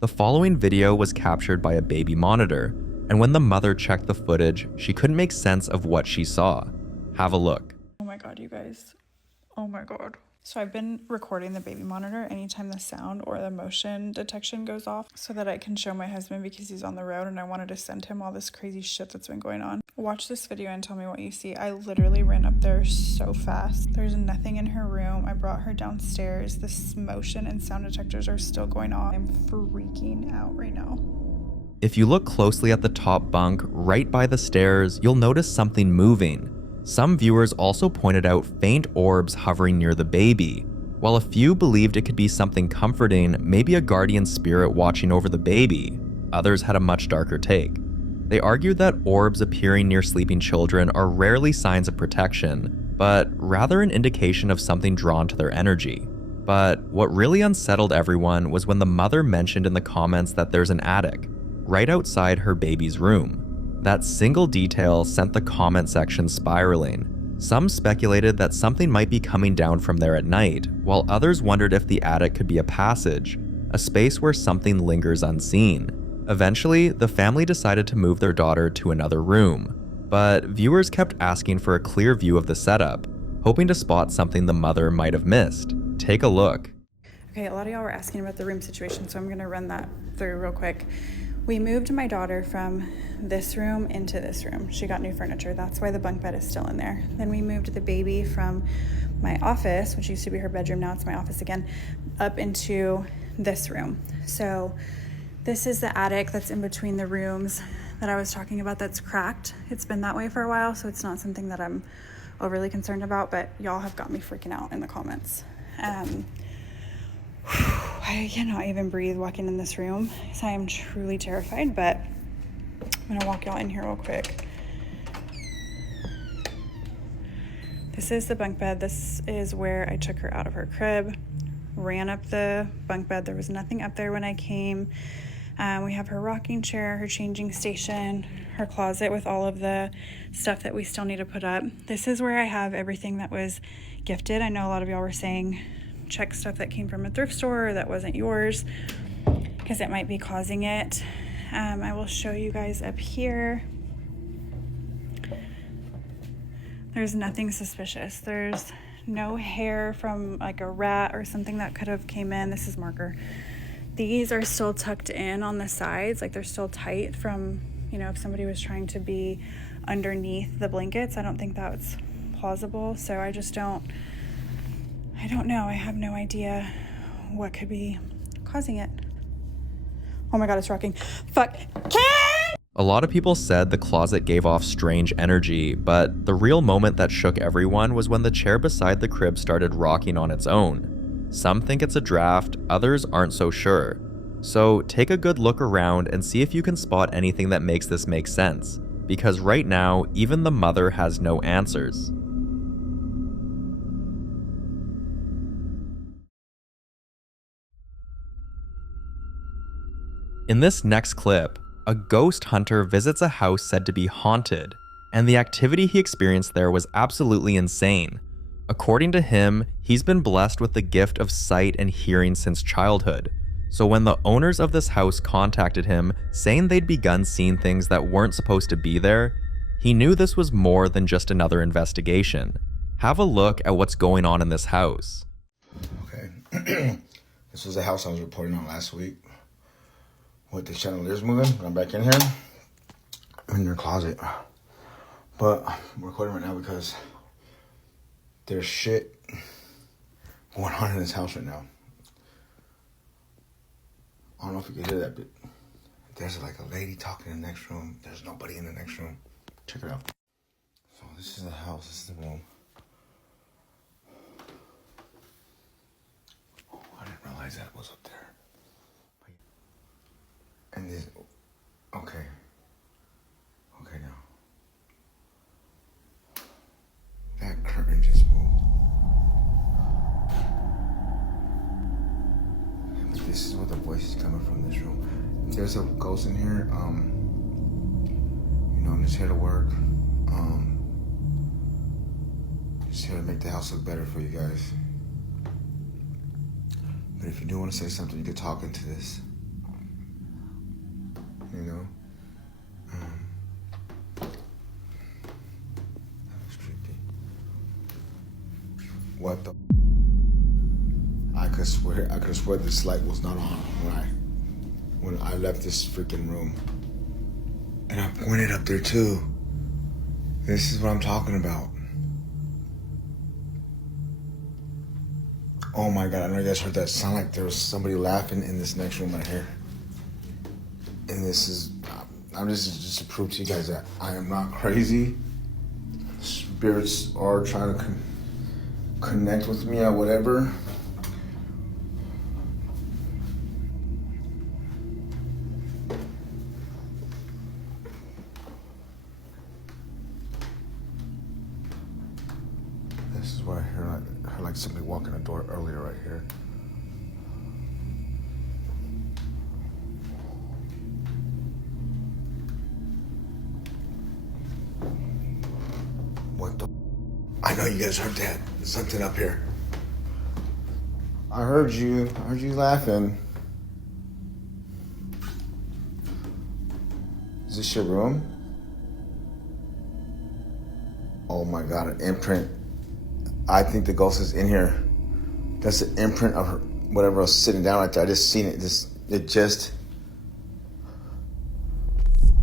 The following video was captured by a baby monitor, and when the mother checked the footage, she couldn't make sense of what she saw. Have a look. Oh my god, you guys. Oh my god. So I've been recording the baby monitor anytime the sound or the motion detection goes off so that I can show my husband because he's on the road and I wanted to send him all this crazy shit that's been going on. Watch this video and tell me what you see. I literally ran up there so fast. There's nothing in her room. I brought her downstairs. This motion and sound detectors are still going on. I'm freaking out right now. If you look closely at the top bunk right by the stairs, you'll notice something moving. Some viewers also pointed out faint orbs hovering near the baby, while a few believed it could be something comforting, maybe a guardian spirit watching over the baby. Others had a much darker take. They argued that orbs appearing near sleeping children are rarely signs of protection, but rather an indication of something drawn to their energy. But what really unsettled everyone was when the mother mentioned in the comments that there's an attic right outside her baby's room. That single detail sent the comment section spiraling. Some speculated that something might be coming down from there at night, while others wondered if the attic could be a passage, a space where something lingers unseen. Eventually, the family decided to move their daughter to another room, but viewers kept asking for a clear view of the setup, hoping to spot something the mother might have missed. Take a look. Okay, a lot of y'all were asking about the room situation, so I'm gonna run that through real quick. We moved my daughter from this room into this room. She got new furniture. That's why the bunk bed is still in there. Then we moved the baby from my office, which used to be her bedroom, now it's my office again, up into this room. So this is the attic that's in between the rooms that I was talking about that's cracked. It's been that way for a while, so it's not something that I'm overly concerned about, but y'all have got me freaking out in the comments. I cannot even breathe walking in this room because I am truly terrified, but I'm gonna walk y'all in here real quick. This is the bunk bed. This is where I took her out of her crib, ran up the bunk bed. There was nothing up there when I came. We have her rocking chair, her changing station, her closet with all of the stuff that we still need to put up. This is where I have everything that was gifted. I know a lot of y'all were saying check stuff that came from a thrift store or that wasn't yours because it might be causing it. I will show you guys up here. There's nothing suspicious. There's no hair from like a rat or something that could have came in. This is marker. These are still tucked in on the sides, like they're still tight from, you know, if somebody was trying to be underneath the blankets. I don't think that's plausible, so I don't know. I have no idea what could be causing it. Oh my god, it's rocking. Fuck. A lot of people said the closet gave off strange energy, but the real moment that shook everyone was when the chair beside the crib started rocking on its own. Some think it's a draft, others aren't so sure. So take a good look around and see if you can spot anything that makes this make sense, because right now, even the mother has no answers. In this next clip, a ghost hunter visits a house said to be haunted, and the activity he experienced there was absolutely insane. According to him, he's been blessed with the gift of sight and hearing since childhood, so when the owners of this house contacted him saying they'd begun seeing things that weren't supposed to be there, he knew this was more than just another investigation. Have a look at what's going on in this house. Okay, this was the house I was reporting on last week. With the chandeliers moving, I'm back in here. I'm in your closet. But I'm recording right now because there's shit going on in this house right now. I don't know if you can hear that, but there's like a lady talking in the next room. There's nobody in the next room. Check it out. So this is the house, this is the room. Oh, I didn't realize that was up there. And this, okay now. That curtain just moved. But this is where the voice is coming from, this room. There's a ghost in here. You know, I'm just here to work. Just here to make the house look better for you guys. But if you do want to say something, you can talk into this. What the? I could swear this light was not on when I left this freaking room. And I pointed up there too. This is what I'm talking about. Oh my God, I know you guys heard that sound like there was somebody laughing in this next room right here. And this is, I'm just to prove to you guys that I am not crazy. Spirits are trying to connect with me or whatever. This is where I heard like somebody walking the door earlier right here. What the? I know you guys heard that. There's something up here. I heard you laughing. Is this your room? Oh my God, an imprint. I think the ghost is in here. That's the imprint of her, whatever was sitting down right there. I just seen it.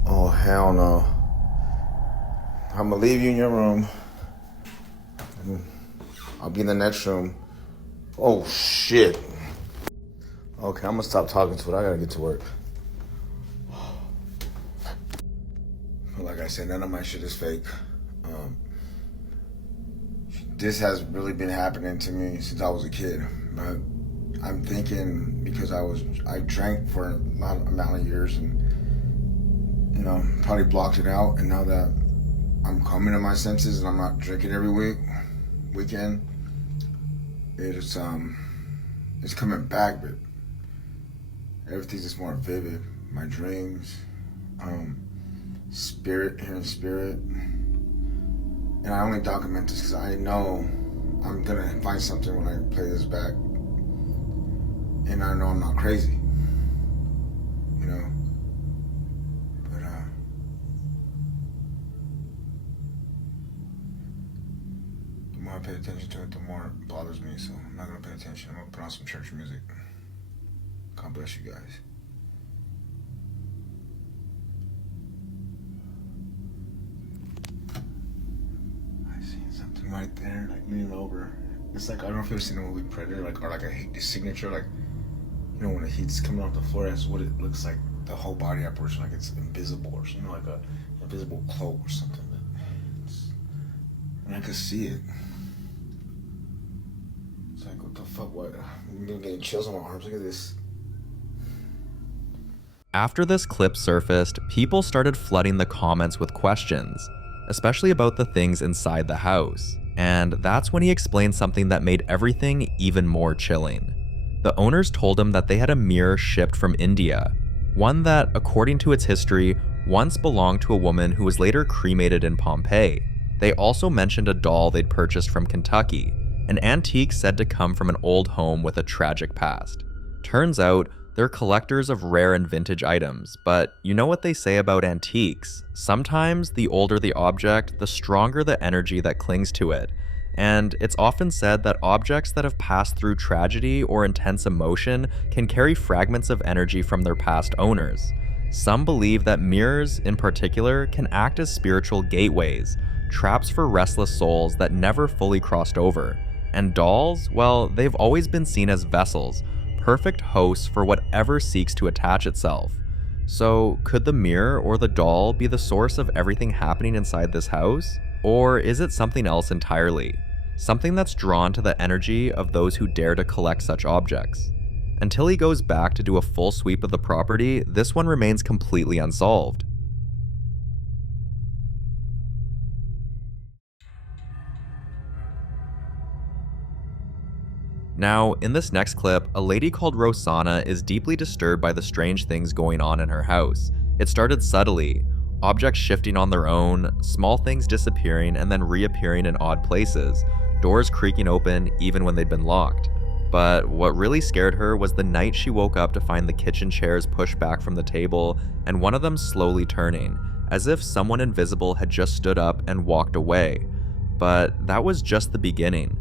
Oh, hell no. I'm gonna leave you in your room. I'll be in the next room. Oh, shit. Okay, I'm gonna stop talking to it. I gotta get to work. Like I said, none of my shit is fake. This has really been happening to me since I was a kid. But I'm thinking because I drank for a lot amount of years and, you know, probably blocked it out. And now that I'm coming to my senses and I'm not drinking every weekend, it's coming back, but everything's just more vivid. My dreams, hearing spirit. And I only document this because I know I'm gonna find something when I play this back. And I know I'm not crazy, you know? But, the more I pay attention to it, the more it bothers me. So I'm not gonna pay attention. I'm gonna put on some church music. God bless you guys. Right there, like leaning over. It's like, I don't know if you've ever seen the movie Predator, like, or like a heat signature, like, you know, when the heat's coming off the floor, that's what it looks like. The whole body apparition, like it's invisible or something, like a invisible cloak or something. And I could see it. It's like, what the fuck? What? I'm getting chills on my arms. Look at this. After this clip surfaced, people started flooding the comments with questions, especially about the things inside the house. And that's when he explained something that made everything even more chilling. The owners told him that they had a mirror shipped from India, one that, according to its history, once belonged to a woman who was later cremated in Pompeii. They also mentioned a doll they'd purchased from Kentucky, an antique said to come from an old home with a tragic past. Turns out, they're collectors of rare and vintage items, but you know what they say about antiques. Sometimes the older the object, the stronger the energy that clings to it. And it's often said that objects that have passed through tragedy or intense emotion can carry fragments of energy from their past owners. Some believe that mirrors, in particular, can act as spiritual gateways, traps for restless souls that never fully crossed over. And dolls, well, they've always been seen as vessels, perfect hosts for whatever seeks to attach itself. So could the mirror or the doll be the source of everything happening inside this house? Or is it something else entirely? Something that's drawn to the energy of those who dare to collect such objects. Until he goes back to do a full sweep of the property, this one remains completely unsolved. Now, in this next clip, a lady called Rosanna is deeply disturbed by the strange things going on in her house. It started subtly, objects shifting on their own, small things disappearing and then reappearing in odd places, doors creaking open even when they'd been locked. But what really scared her was the night she woke up to find the kitchen chairs pushed back from the table and one of them slowly turning, as if someone invisible had just stood up and walked away. But that was just the beginning.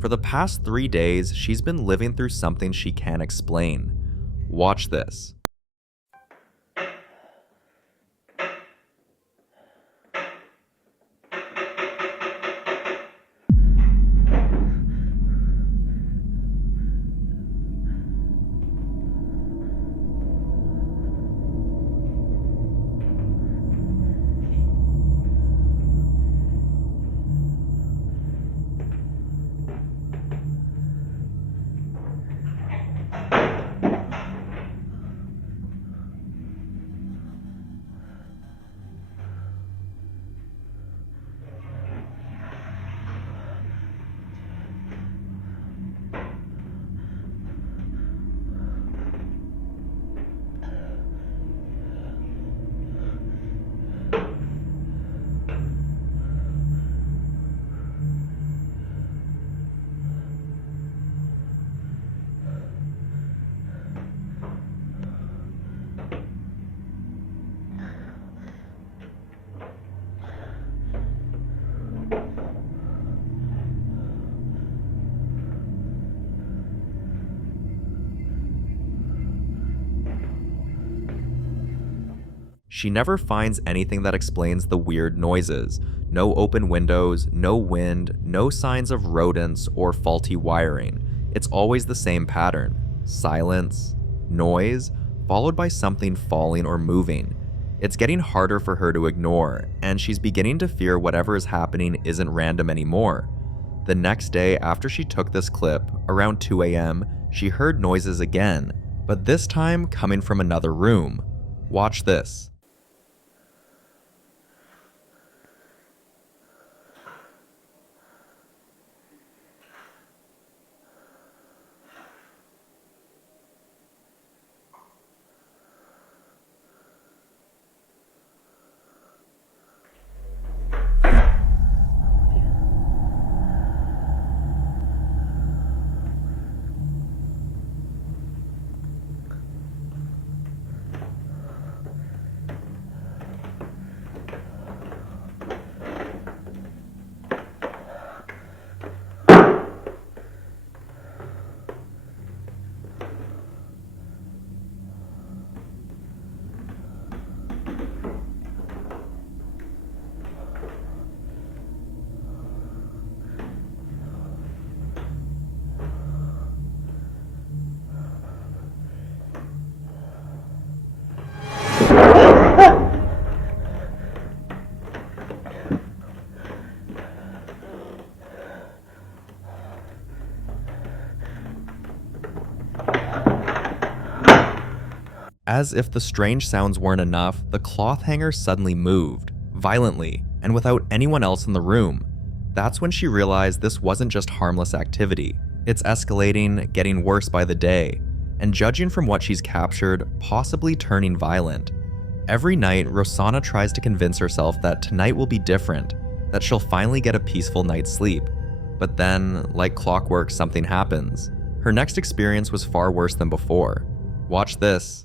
For For the past 3 days, she's been living through something she can't explain. Watch this. She never finds anything that explains the weird noises. No open windows, no wind, no signs of rodents or faulty wiring. It's always the same pattern. Silence, noise, followed by something falling or moving. It's getting harder for her to ignore, and she's beginning to fear whatever is happening isn't random anymore. The next day after she took this clip, around 2 a.m., she heard noises again, but this time coming from another room. Watch this. As if the strange sounds weren't enough, the cloth hanger suddenly moved, violently, and without anyone else in the room. That's when she realized this wasn't just harmless activity. It's escalating, getting worse by the day, and judging from what she's captured, possibly turning violent. Every night, Rosanna tries to convince herself that tonight will be different, that she'll finally get a peaceful night's sleep. But then, like clockwork, something happens. Her next experience was far worse than before. Watch this.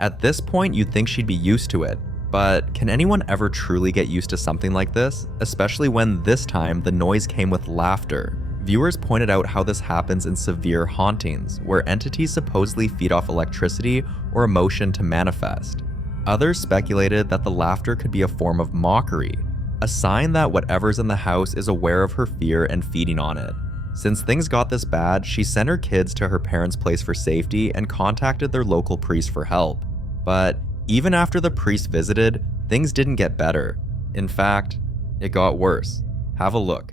At this point, you'd think she'd be used to it, but can anyone ever truly get used to something like this? Especially when this time the noise came with laughter, Viewers pointed out how this happens in severe hauntings, where entities supposedly feed off electricity or emotion to manifest. Others speculated that the laughter could be a form of mockery, a sign that whatever's in the house is aware of her fear and feeding on it. Since things got this bad, she sent her kids to her parents' place for safety and contacted their local priest for help. But even after the priest visited, things didn't get better. In fact, it got worse. Have a look.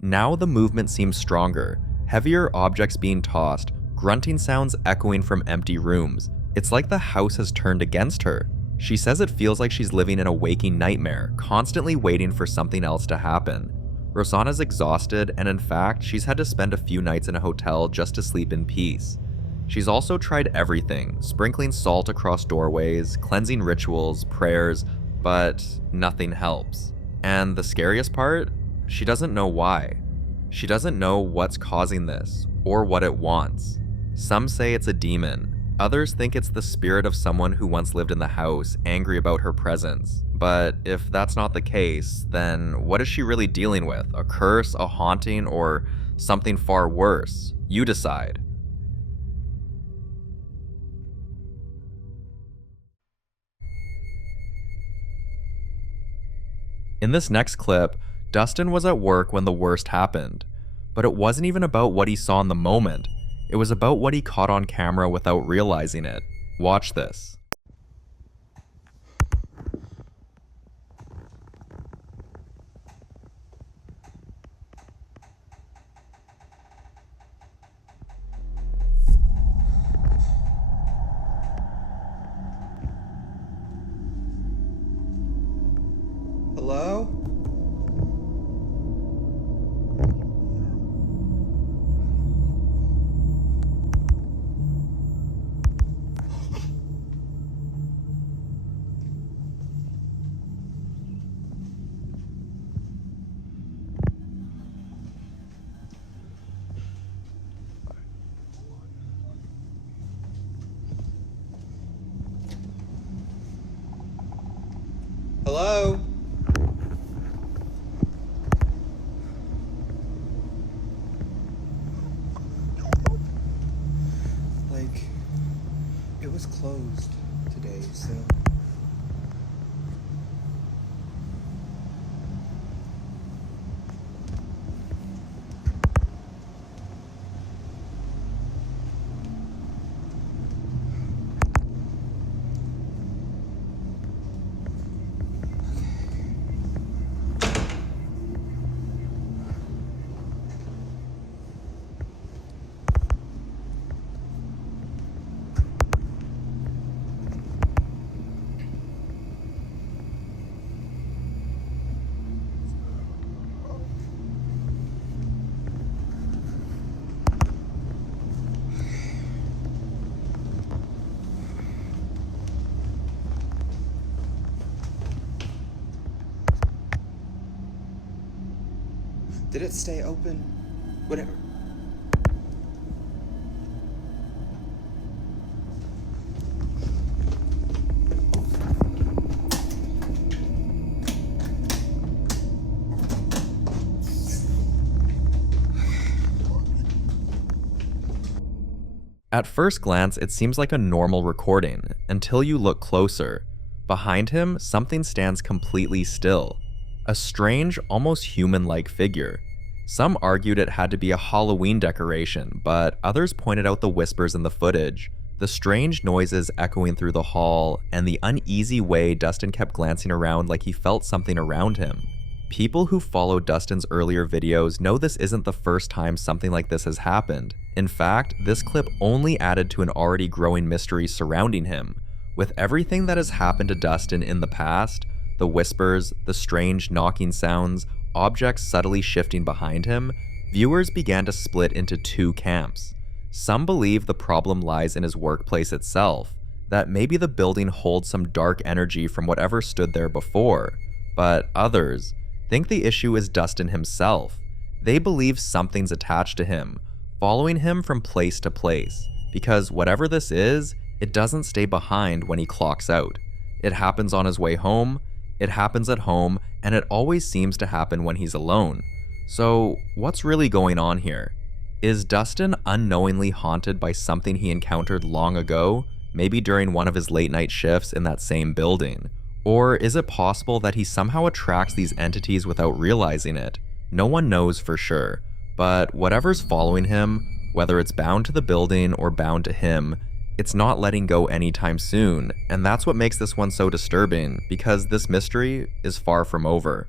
Now the movement seems stronger, heavier objects being tossed, grunting sounds echoing from empty rooms. It's like the house has turned against her. She says it feels like she's living in a waking nightmare, constantly waiting for something else to happen. Rosanna's exhausted, and in fact, she's had to spend a few nights in a hotel just to sleep in peace. She's also tried everything, sprinkling salt across doorways, cleansing rituals, prayers, but nothing helps. And the scariest part? She doesn't know why. She doesn't know what's causing this, or what it wants. Some say it's a demon. Others think it's the spirit of someone who once lived in the house, angry about her presence. But if that's not the case, then what is she really dealing with? A curse, a haunting, or something far worse? You decide. In this next clip, Dustin was at work when the worst happened. But it wasn't even about what he saw in the moment. It was about what he caught on camera without realizing it. Watch this. Hello? Hello? Like, it was closed today, so... Did it stay open? Whatever. At first glance, it seems like a normal recording, until you look closer. Behind him, something stands completely still. A strange, almost human-like figure. Some argued it had to be a Halloween decoration, but others pointed out the whispers in the footage, the strange noises echoing through the hall, and the uneasy way Dustin kept glancing around like he felt something around him. People who follow Dustin's earlier videos know this isn't the first time something like this has happened. In fact, this clip only added to an already growing mystery surrounding him. With everything that has happened to Dustin in the past, the whispers, the strange knocking sounds, objects subtly shifting behind him, viewers began to split into two camps. Some believe the problem lies in his workplace itself, that maybe the building holds some dark energy from whatever stood there before, but others think the issue is Dustin himself. They believe something's attached to him, following him from place to place, because whatever this is, it doesn't stay behind when he clocks out. It happens on his way home, it happens at home, and it always seems to happen when he's alone. So, what's really going on here? Is Dustin unknowingly haunted by something he encountered long ago, maybe during one of his late night shifts in that same building? Or is it possible that he somehow attracts these entities without realizing it? No one knows for sure, but whatever's following him, whether it's bound to the building or bound to him, it's not letting go anytime soon, and that's what makes this one so disturbing, because this mystery is far from over.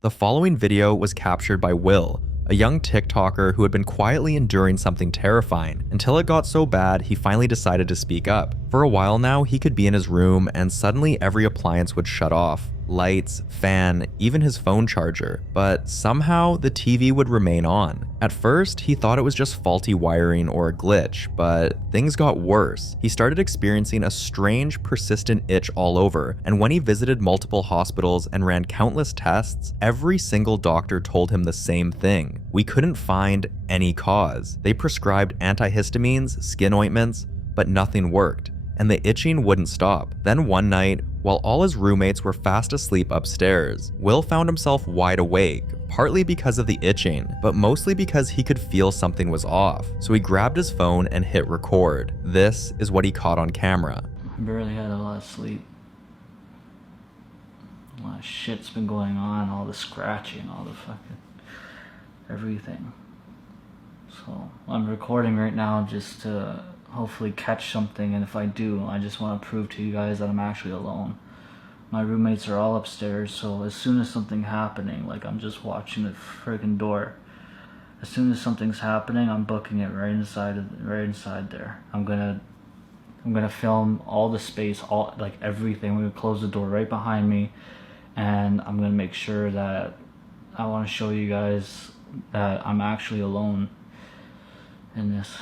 The following video was captured by Will, a young TikToker who had been quietly enduring something terrifying until it got so bad he finally decided to speak up. For a while now, he could be in his room and suddenly every appliance would shut off. Lights, fan, even his phone charger, but somehow the TV would remain on. At first, he thought it was just faulty wiring or a glitch, but things got worse. He started experiencing a strange, persistent itch all over, and when he visited multiple hospitals and ran countless tests, every single doctor told him the same thing. We couldn't find any cause. They prescribed antihistamines, skin ointments, but nothing worked, and the itching wouldn't stop. Then one night, while all his roommates were fast asleep upstairs, Will found himself wide awake, partly because of the itching, but mostly because he could feel something was off. So he grabbed his phone and hit record. This is what he caught on camera. I barely had a lot of sleep. A lot of shit's been going on, all the scratching, all the fucking everything. So I'm recording right now just to hopefully catch something, and if I do, I just want to prove to you guys that I'm actually alone. My roommates are all upstairs, so as soon as something's happening, like I'm just watching the friggin' door, as soon as something's happening, I'm booking it right inside there. I'm gonna film all the space, all like everything. We're gonna close the door right behind me, and I'm gonna make sure that I want to show you guys that I'm actually alone in this.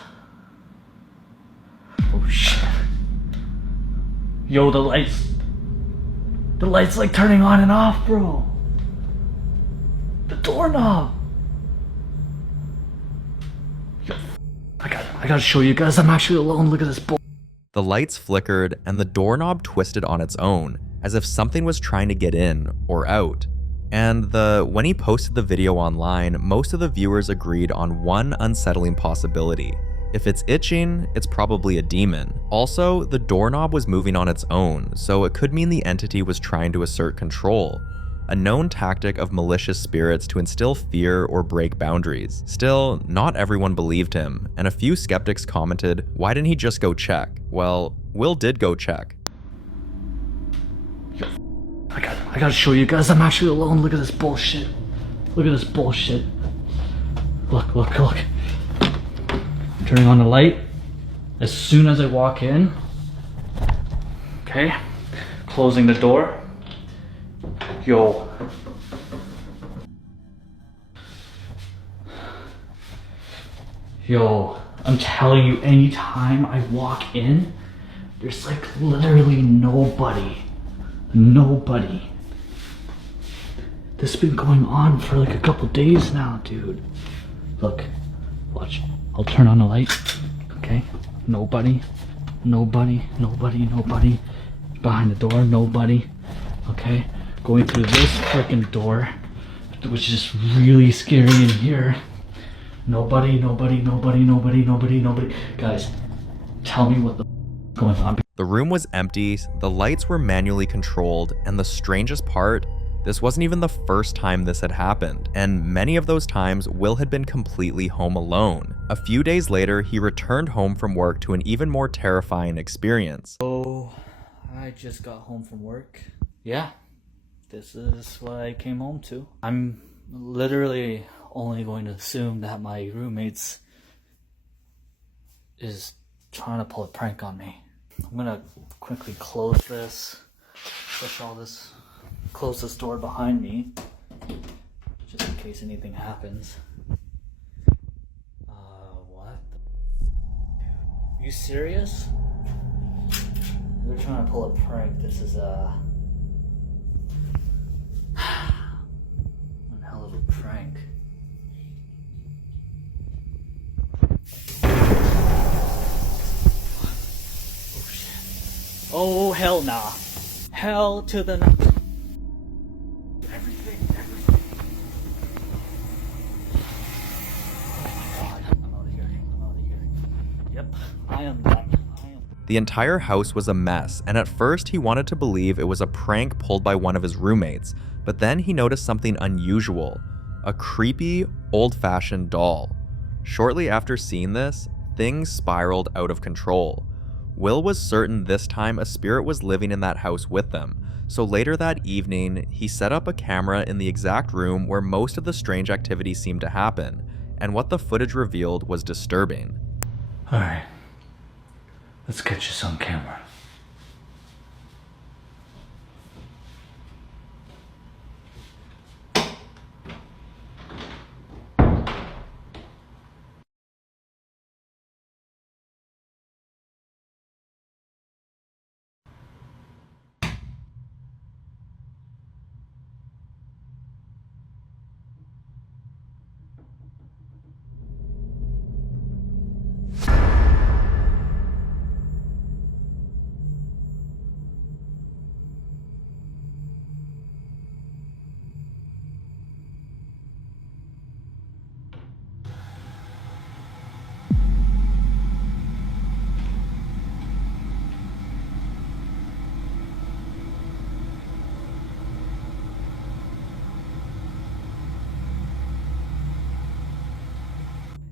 Oh shit. Yo, the lights like turning on and off, bro. The doorknob. Yo, I gotta show you guys I'm actually alone. Look at this bull. The lights flickered and the doorknob twisted on its own, as if something was trying to get in or out. And when he posted the video online, most of the viewers agreed on one unsettling possibility. If it's itching, it's probably a demon. Also, the doorknob was moving on its own, so it could mean the entity was trying to assert control. A known tactic of malicious spirits to instill fear or break boundaries. Still, not everyone believed him, and a few skeptics commented, why didn't he just go check? Well, Will did go check. Yo, I gotta show you guys I'm actually alone. Look at this bullshit. Look at this bullshit. Look. Turning on the light as soon as I walk in. Okay, closing the door. Yo. Yo, I'm telling you, anytime I walk in, there's like literally nobody. Nobody. This has been going on for like a couple days now, dude. Look, watch. I'll turn on the light, okay? Nobody. Behind the door, nobody, okay? Going through this freaking door, which is just really scary in here. Nobody. Guys, tell me what the going on. The room was empty, the lights were manually controlled, and the strangest part, this wasn't even the first time this had happened, and many of those times Will had been completely home alone. A few days later, he returned home from work to an even more terrifying experience. So, I just got home from work. Yeah, this is what I came home to. I'm literally only going to assume that my roommates is trying to pull a prank on me. I'm gonna quickly close this, close this door behind me, just in case anything happens. What the dude, you serious? They're trying to pull a prank. This is one hell of a prank. Oh shit. Oh hell nah. Hell to the no. Everything. Oh my god, I'm out of here. Yep, I am done. The entire house was a mess, and at first he wanted to believe it was a prank pulled by one of his roommates, but then he noticed something unusual, a creepy, old-fashioned doll. Shortly after seeing this, things spiraled out of control. Will was certain this time a spirit was living in that house with them, so later that evening, he set up a camera in the exact room where most of the strange activity seemed to happen, and what the footage revealed was disturbing. Alright. Let's get you on camera.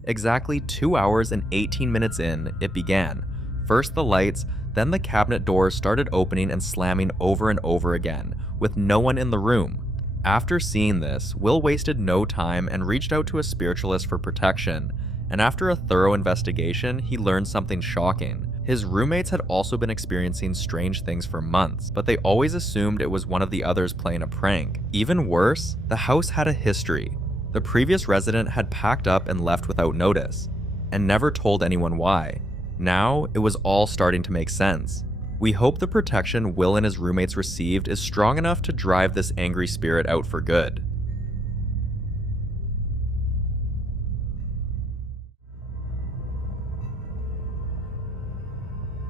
Exactly 2 hours and 18 minutes in, it began. First the lights, then the cabinet doors started opening and slamming over and over again, with no one in the room. After seeing this, Will wasted no time and reached out to a spiritualist for protection, and after a thorough investigation, he learned something shocking. His roommates had also been experiencing strange things for months, but they always assumed it was one of the others playing a prank. Even worse, the house had a history. The previous resident had packed up and left without notice, and never told anyone why. Now, it was all starting to make sense. We hope the protection Will and his roommates received is strong enough to drive this angry spirit out for good.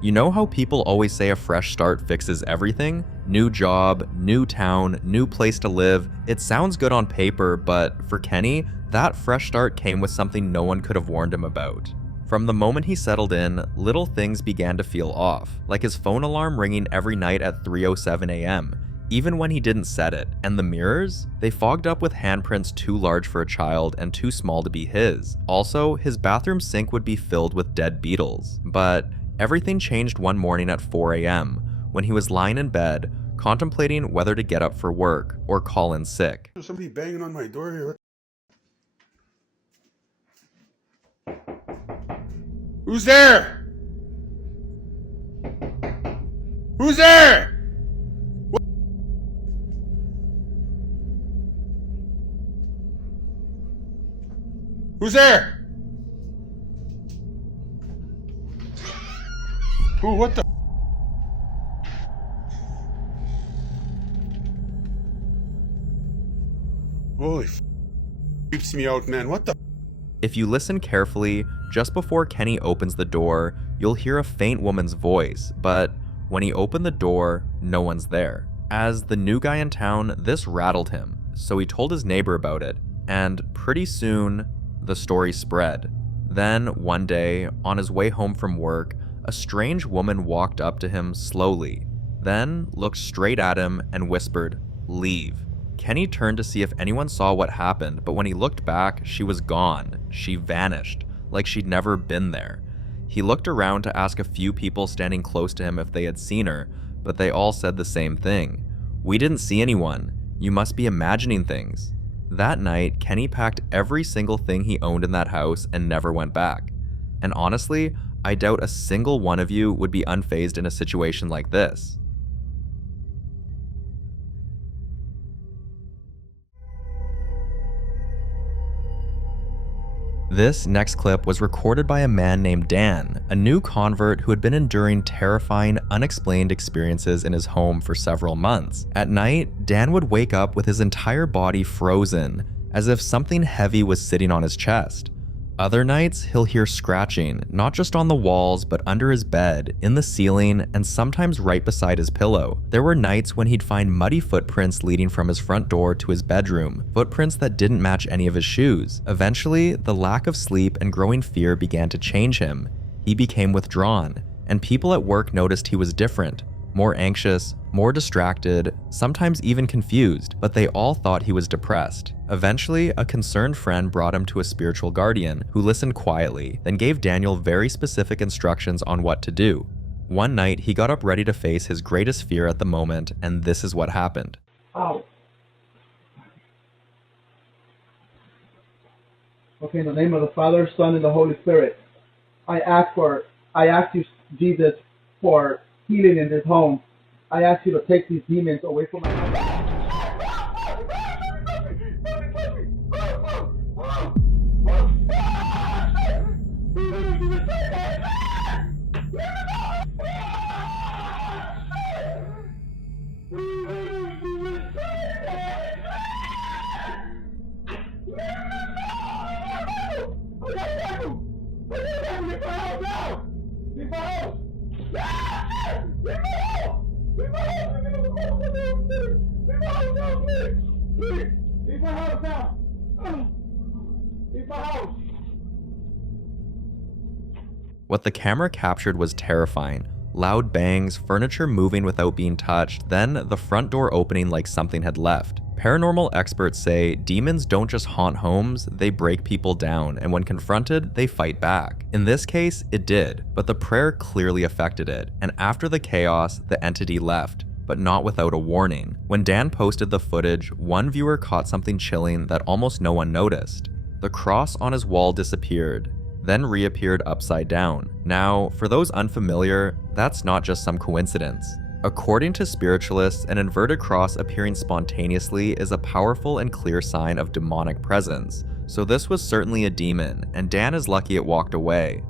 You know how people always say a fresh start fixes everything? New job, new town, new place to live. It sounds good on paper, but for Kenny, that fresh start came with something no one could have warned him about. From the moment he settled in, little things began to feel off, like his phone alarm ringing every night at 3:07 a.m., even when he didn't set it. And the mirrors? They fogged up with handprints too large for a child and too small to be his. Also, his bathroom sink would be filled with dead beetles. But everything changed one morning at 4 a.m. when he was lying in bed, contemplating whether to get up for work or call in sick. There's somebody banging on my door here. Who's there? Who's there? What? Who's there? Who? What the? Holy f***, creeps me out, man. What the? If you listen carefully, just before Kenny opens the door, you'll hear a faint woman's voice, but when he opened the door, no one's there. As the new guy in town, this rattled him, so he told his neighbor about it, and pretty soon, the story spread. Then, one day, on his way home from work, a strange woman walked up to him slowly, then looked straight at him and whispered, "Leave." Kenny turned to see if anyone saw what happened, but when he looked back, she was gone. She vanished, like she'd never been there. He looked around to ask a few people standing close to him if they had seen her, but they all said the same thing. "We didn't see anyone. You must be imagining things." That night, Kenny packed every single thing he owned in that house and never went back. And honestly, I doubt a single one of you would be unfazed in a situation like this. This next clip was recorded by a man named Dan, a new convert who had been enduring terrifying, unexplained experiences in his home for several months. At night, Dan would wake up with his entire body frozen, as if something heavy was sitting on his chest. Other nights, he'll hear scratching, not just on the walls, but under his bed, in the ceiling, and sometimes right beside his pillow. There were nights when he'd find muddy footprints leading from his front door to his bedroom, footprints that didn't match any of his shoes. Eventually, the lack of sleep and growing fear began to change him. He became withdrawn, and people at work noticed he was different, more anxious, more distracted, sometimes even confused, but they all thought he was depressed. Eventually, a concerned friend brought him to a spiritual guardian who listened quietly, then gave Daniel very specific instructions on what to do. One night, he got up ready to face his greatest fear at the moment, and this is what happened. Ow. Okay, in the name of the Father, Son, and the Holy Spirit, I ask you, Jesus, for healing in this home. I ask you to take these demons away from my house. What the camera captured was terrifying. Loud bangs, furniture moving without being touched, then the front door opening like something had left. Paranormal experts say demons don't just haunt homes, they break people down, and when confronted, they fight back. In this case, it did, but the prayer clearly affected it, and after the chaos, the entity left, but not without a warning. When Dan posted the footage, one viewer caught something chilling that almost no one noticed. The cross on his wall disappeared, then reappeared upside down. Now, for those unfamiliar, that's not just some coincidence. According to spiritualists, an inverted cross appearing spontaneously is a powerful and clear sign of demonic presence. So this was certainly a demon, and Dan is lucky it walked away.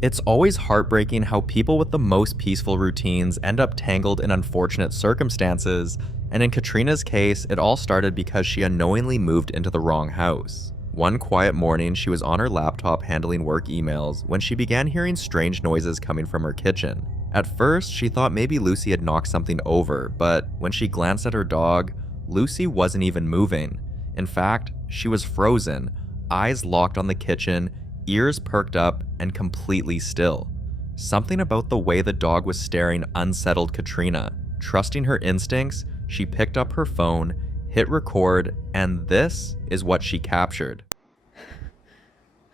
It's always heartbreaking how people with the most peaceful routines end up tangled in unfortunate circumstances, and in Katrina's case, it all started because she unknowingly moved into the wrong house. One quiet morning, she was on her laptop handling work emails when she began hearing strange noises coming from her kitchen. At first, she thought maybe Lucy had knocked something over, but when she glanced at her dog, Lucy wasn't even moving. In fact, she was frozen, eyes locked on the kitchen, ears perked up, and completely still. Something about the way the dog was staring unsettled Katrina. Trusting her instincts, she picked up her phone, hit record, and this is what she captured.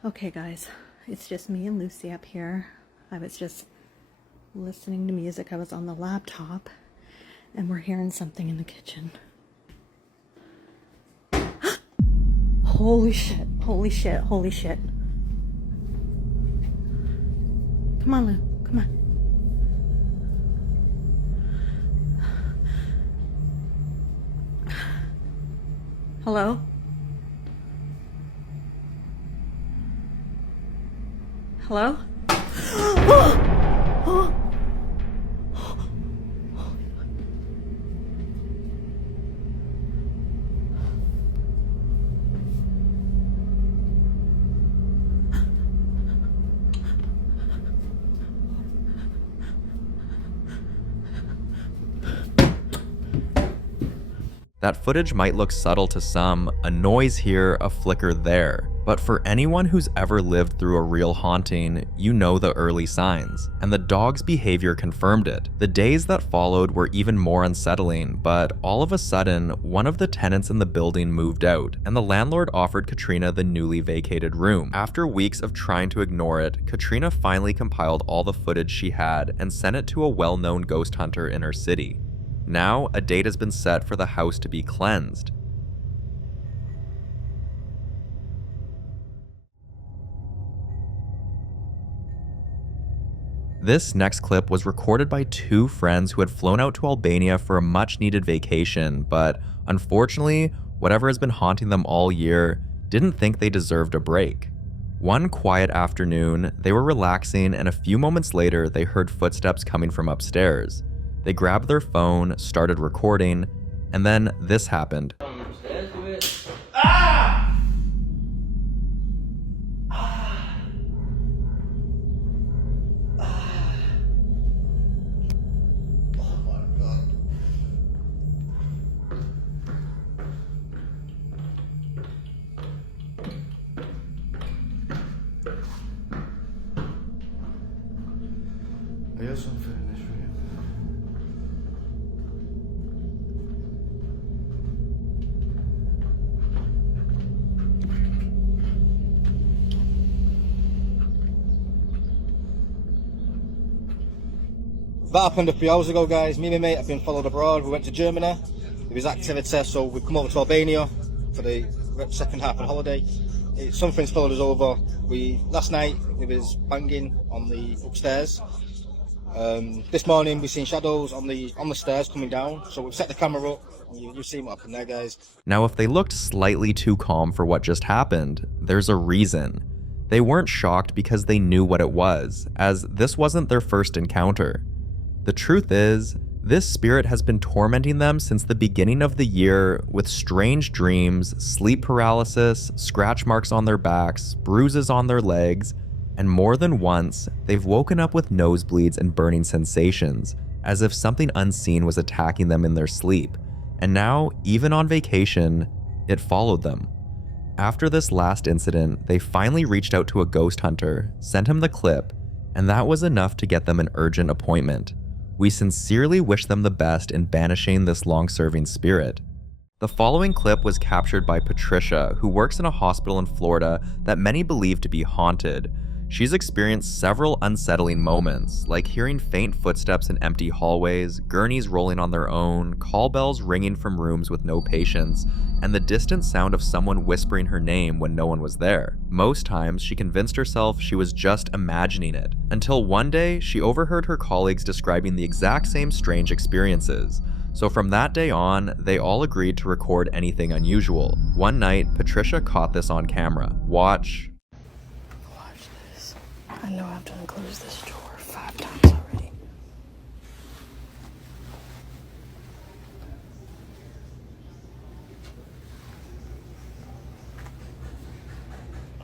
Okay guys, it's just me and Lucy up here. I was just listening to music. I was on the laptop, and we're hearing something in the kitchen. Holy shit, holy shit, holy shit. Come on, Lou, come on. Hello? Hello? That footage might look subtle to some, a noise here, a flicker there, but for anyone who's ever lived through a real haunting, you know the early signs, and the dog's behavior confirmed it. The days that followed were even more unsettling, but all of a sudden, one of the tenants in the building moved out, and the landlord offered Katrina the newly vacated room. After weeks of trying to ignore it, Katrina finally compiled all the footage she had and sent it to a well-known ghost hunter in her city. Now, a date has been set for the house to be cleansed. This next clip was recorded by two friends who had flown out to Albania for a much-needed vacation, but unfortunately, whatever has been haunting them all year didn't think they deserved a break. One quiet afternoon, they were relaxing, and a few moments later, they heard footsteps coming from upstairs. They grabbed their phone, started recording, and then this happened. I got something in this room. That happened a few hours ago, guys. Me and my mate have been followed abroad. We went to Germany. There was activity, so we've come over to Albania for the second half of the holiday. Something's followed us over. Last night we was banging on the upstairs. This morning we've seen shadows on the stairs coming down. So we've set the camera up. You've seen what happened there, guys. Now, if they looked slightly too calm for what just happened, there's a reason. They weren't shocked because they knew what it was, as this wasn't their first encounter. The truth is, this spirit has been tormenting them since the beginning of the year with strange dreams, sleep paralysis, scratch marks on their backs, bruises on their legs, and more than once, they've woken up with nosebleeds and burning sensations, as if something unseen was attacking them in their sleep. And now, even on vacation, it followed them. After this last incident, they finally reached out to a ghost hunter, sent him the clip, and that was enough to get them an urgent appointment. We sincerely wish them the best in banishing this long-serving spirit. The following clip was captured by Patricia, who works in a hospital in Florida that many believe to be haunted. She's experienced several unsettling moments, like hearing faint footsteps in empty hallways, gurneys rolling on their own, call bells ringing from rooms with no patients, and the distant sound of someone whispering her name when no one was there. Most times, she convinced herself she was just imagining it, until one day, she overheard her colleagues describing the exact same strange experiences. So from that day on, they all agreed to record anything unusual. One night, Patricia caught this on camera. Watch this. I know I've done closed this door 5 times already.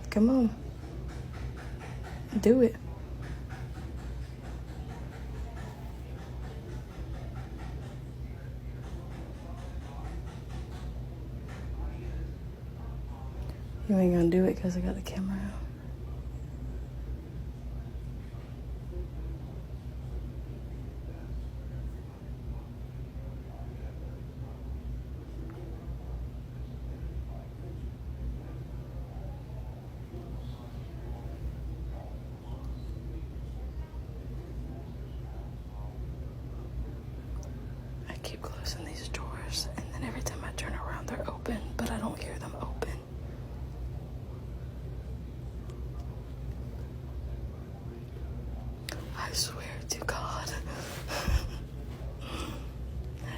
Come on. Do it. You ain't gonna do it because I got the camera out. I keep closing these doors, and then every time I turn around, they're open, but I don't hear them open. I swear to God.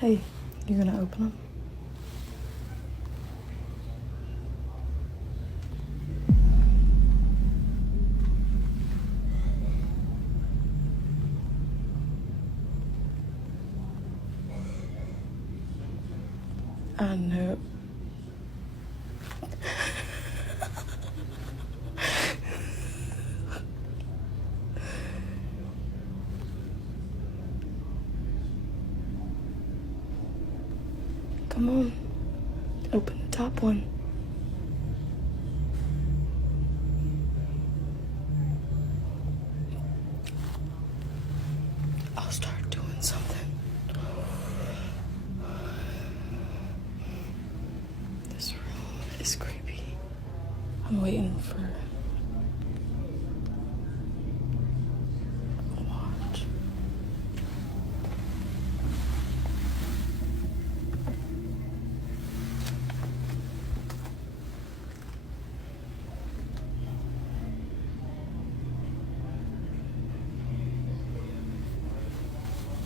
Hey, you gonna open them? I know. Come on. Open the top one. I'll start doing something. This room is creepy. I'm waiting for a watch.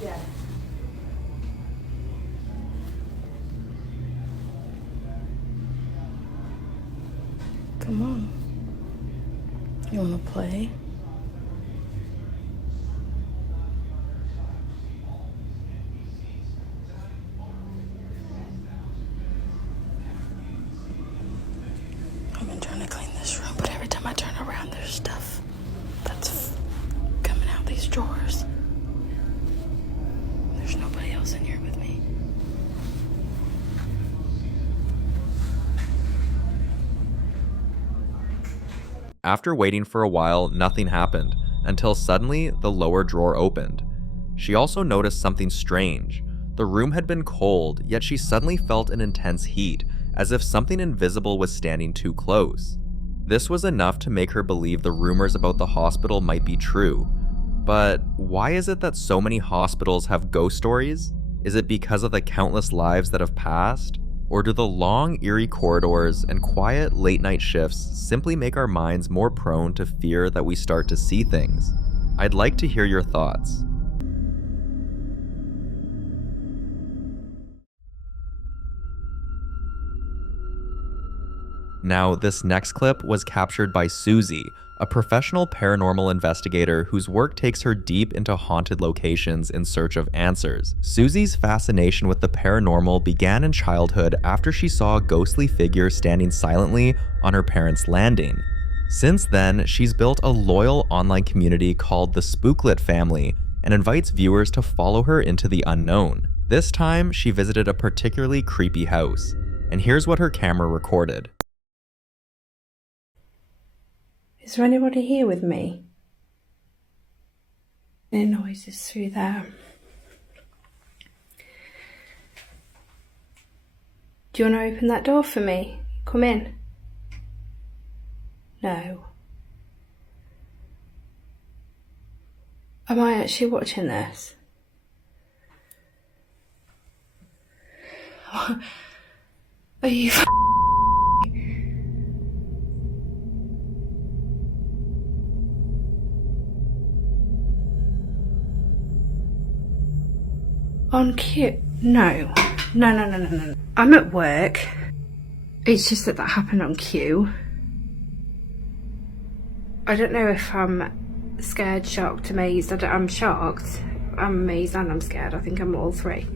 Yeah. Come on. You wanna play? I've been trying to clean this room, but every time I turn around, there's stuff that's coming out these drawers. There's nobody else in here with me. After waiting for a while, nothing happened, until suddenly the lower drawer opened. She also noticed something strange. The room had been cold, yet she suddenly felt an intense heat, as if something invisible was standing too close. This was enough to make her believe the rumors about the hospital might be true. But why is it that so many hospitals have ghost stories? Is it because of the countless lives that have passed? Or do the long, eerie corridors and quiet, late-night shifts simply make our minds more prone to fear that we start to see things? I'd like to hear your thoughts. Now, this next clip was captured by Susie, a professional paranormal investigator whose work takes her deep into haunted locations in search of answers. Susie's fascination with the paranormal began in childhood after she saw a ghostly figure standing silently on her parents' landing. Since then, she's built a loyal online community called the Spooklet family and invites viewers to follow her into the unknown. This time, she visited a particularly creepy house, and here's what her camera recorded. Is there anybody here with me? Any noises through there? Do you want to open that door for me? Come in. No. Am I actually watching this? Are you on cue? No. No. I'm at work. It's just that happened on cue. I don't know if I'm scared, shocked, amazed. I'm shocked, I'm amazed, and I'm scared. I think I'm all three.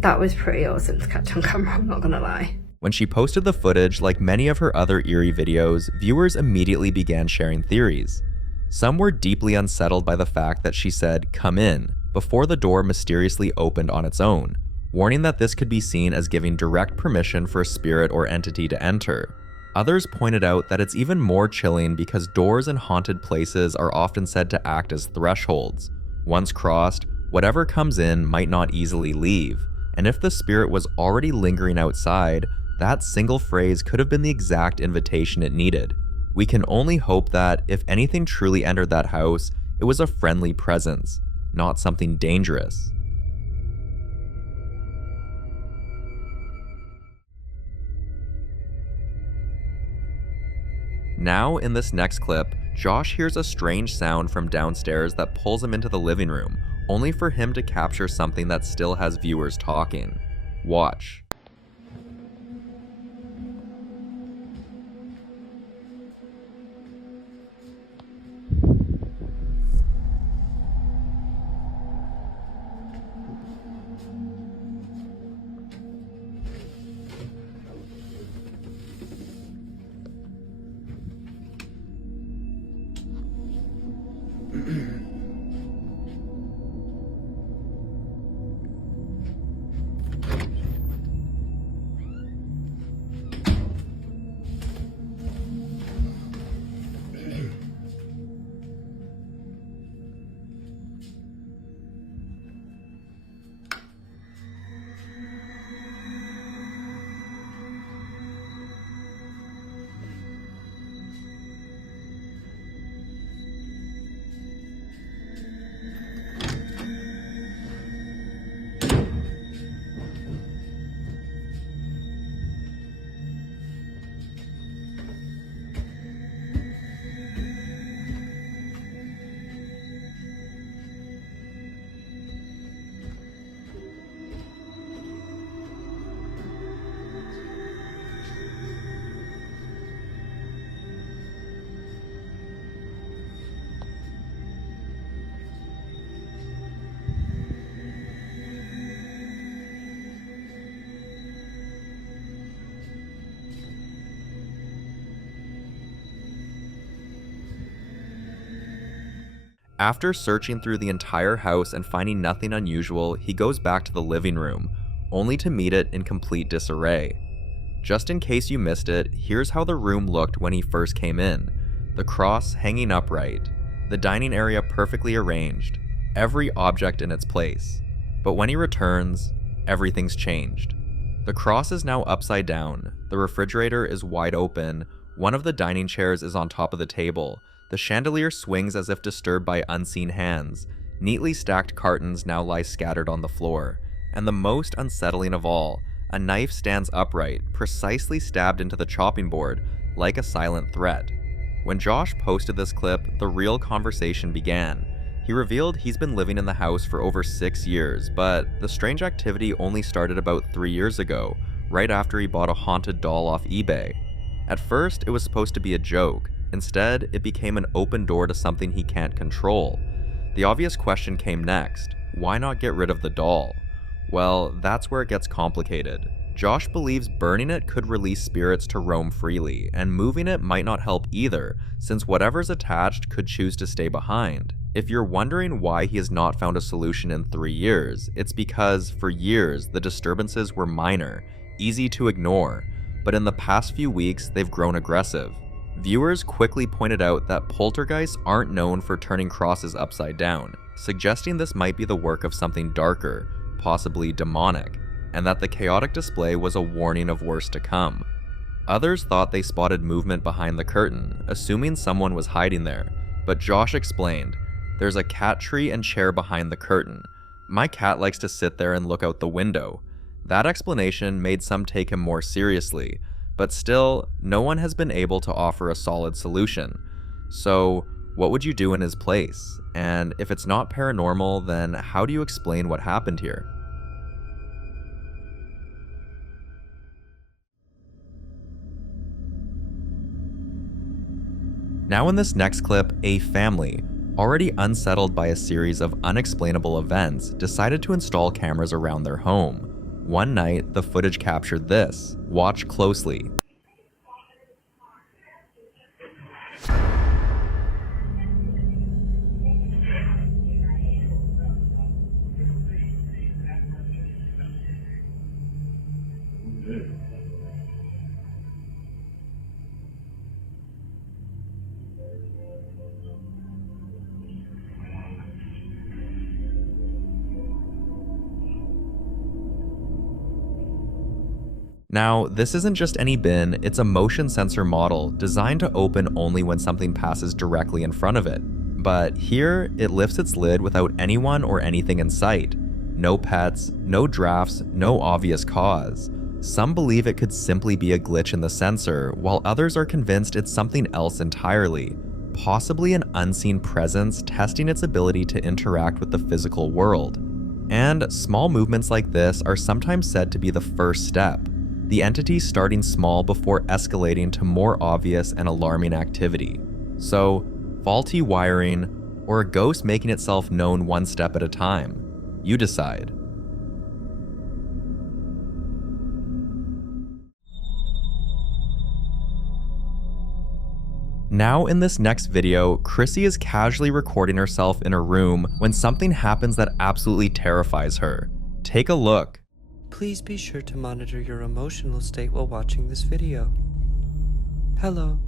That was pretty awesome to catch on camera, I'm not gonna lie. When she posted the footage, like many of her other eerie videos, viewers immediately began sharing theories. Some were deeply unsettled by the fact that she said, "Come in," before the door mysteriously opened on its own, warning that this could be seen as giving direct permission for a spirit or entity to enter. Others pointed out that it's even more chilling because doors in haunted places are often said to act as thresholds. Once crossed, whatever comes in might not easily leave, and if the spirit was already lingering outside, that single phrase could have been the exact invitation it needed. We can only hope that, if anything truly entered that house, it was a friendly presence, not something dangerous. Now, in this next clip, Josh hears a strange sound from downstairs that pulls him into the living room, only for him to capture something that still has viewers talking. Watch. After searching through the entire house and finding nothing unusual, he goes back to the living room, only to meet it in complete disarray. Just in case you missed it, here's how the room looked when he first came in. The cross hanging upright, the dining area perfectly arranged, every object in its place. But when he returns, everything's changed. The cross is now upside down, the refrigerator is wide open, one of the dining chairs is on top of the table, the chandelier swings as if disturbed by unseen hands, neatly stacked cartons now lie scattered on the floor, and the most unsettling of all, a knife stands upright, precisely stabbed into the chopping board, like a silent threat. When Josh posted this clip, the real conversation began. He revealed he's been living in the house for over 6 years, but the strange activity only started about 3 years ago, right after he bought a haunted doll off eBay. At first, it was supposed to be a joke. Instead, it became an open door to something he can't control. The obvious question came next: why not get rid of the doll? Well, that's where it gets complicated. Josh believes burning it could release spirits to roam freely, and moving it might not help either, since whatever's attached could choose to stay behind. If you're wondering why he has not found a solution in 3 years, it's because, for years, the disturbances were minor, easy to ignore, but in the past few weeks, they've grown aggressive. Viewers quickly pointed out that poltergeists aren't known for turning crosses upside down, suggesting this might be the work of something darker, possibly demonic, and that the chaotic display was a warning of worse to come. Others thought they spotted movement behind the curtain, assuming someone was hiding there, but Josh explained, "There's a cat tree and chair behind the curtain. My cat likes to sit there and look out the window." That explanation made some take him more seriously, but still, no one has been able to offer a solid solution. So, what would you do in his place? And if it's not paranormal, then how do you explain what happened here? Now in this next clip, a family, already unsettled by a series of unexplainable events, decided to install cameras around their home. One night, the footage captured this. Watch closely. Now, this isn't just any bin, it's a motion sensor model designed to open only when something passes directly in front of it. But here, it lifts its lid without anyone or anything in sight. No pets, no drafts, no obvious cause. Some believe it could simply be a glitch in the sensor, while others are convinced it's something else entirely. Possibly an unseen presence testing its ability to interact with the physical world. And small movements like this are sometimes said to be the first step. The entity starting small before escalating to more obvious and alarming activity. So, faulty wiring, or a ghost making itself known one step at a time. You decide. Now in this next video, Chrissy is casually recording herself in a room when something happens that absolutely terrifies her. Take a look. Please be sure to monitor your emotional state while watching this video. Hello.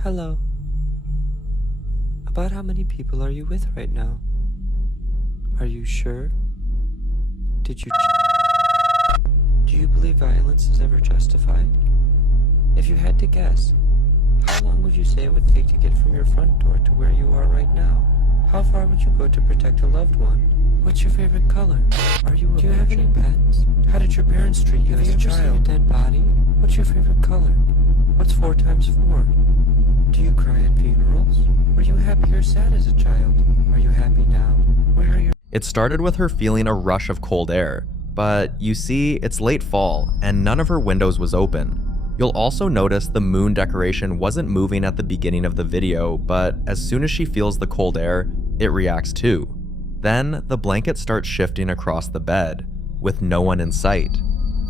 Hello. About how many people are you with right now? Are you sure? Did you... Do you believe violence is ever justified? If you had to guess, how long would you say it would take to get from your front door to where you are right now? How far would you go to protect a loved one? What's your favorite color? Do you have any pets? How did your parents treat you as a child? Have you ever seen a dead body? What's your favorite color? What's 4 times 4? Do you cry at funerals? Were you happy or sad as a child? Are you happy now? Where are your... It started with her feeling a rush of cold air, but you see, it's late fall and none of her windows was open. You'll also notice the moon decoration wasn't moving at the beginning of the video, but as soon as she feels the cold air, it reacts too. Then, the blanket starts shifting across the bed, with no one in sight.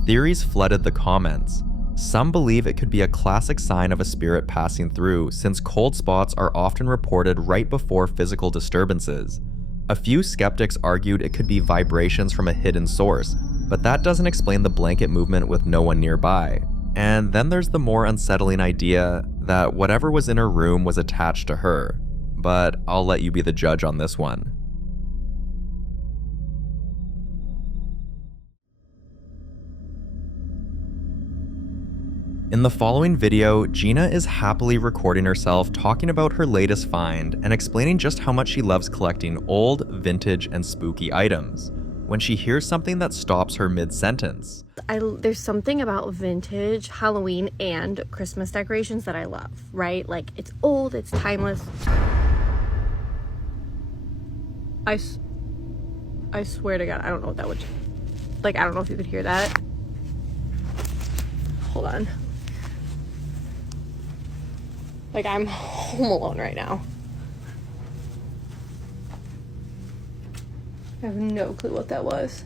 Theories flooded the comments. Some believe it could be a classic sign of a spirit passing through, since cold spots are often reported right before physical disturbances. A few skeptics argued it could be vibrations from a hidden source, but that doesn't explain the blanket movement with no one nearby. And then there's the more unsettling idea that whatever was in her room was attached to her, but I'll let you be the judge on this one. In the following video, Gina is happily recording herself talking about her latest find and explaining just how much she loves collecting old, vintage, and spooky items, when she hears something that stops her mid-sentence. There's something about vintage, Halloween, and Christmas decorations that I love, right? Like, it's old, it's timeless. I swear to God, I don't know what that would... Like, I don't know if you could hear that. Hold on. Like, I'm home alone right now. I have no clue what that was.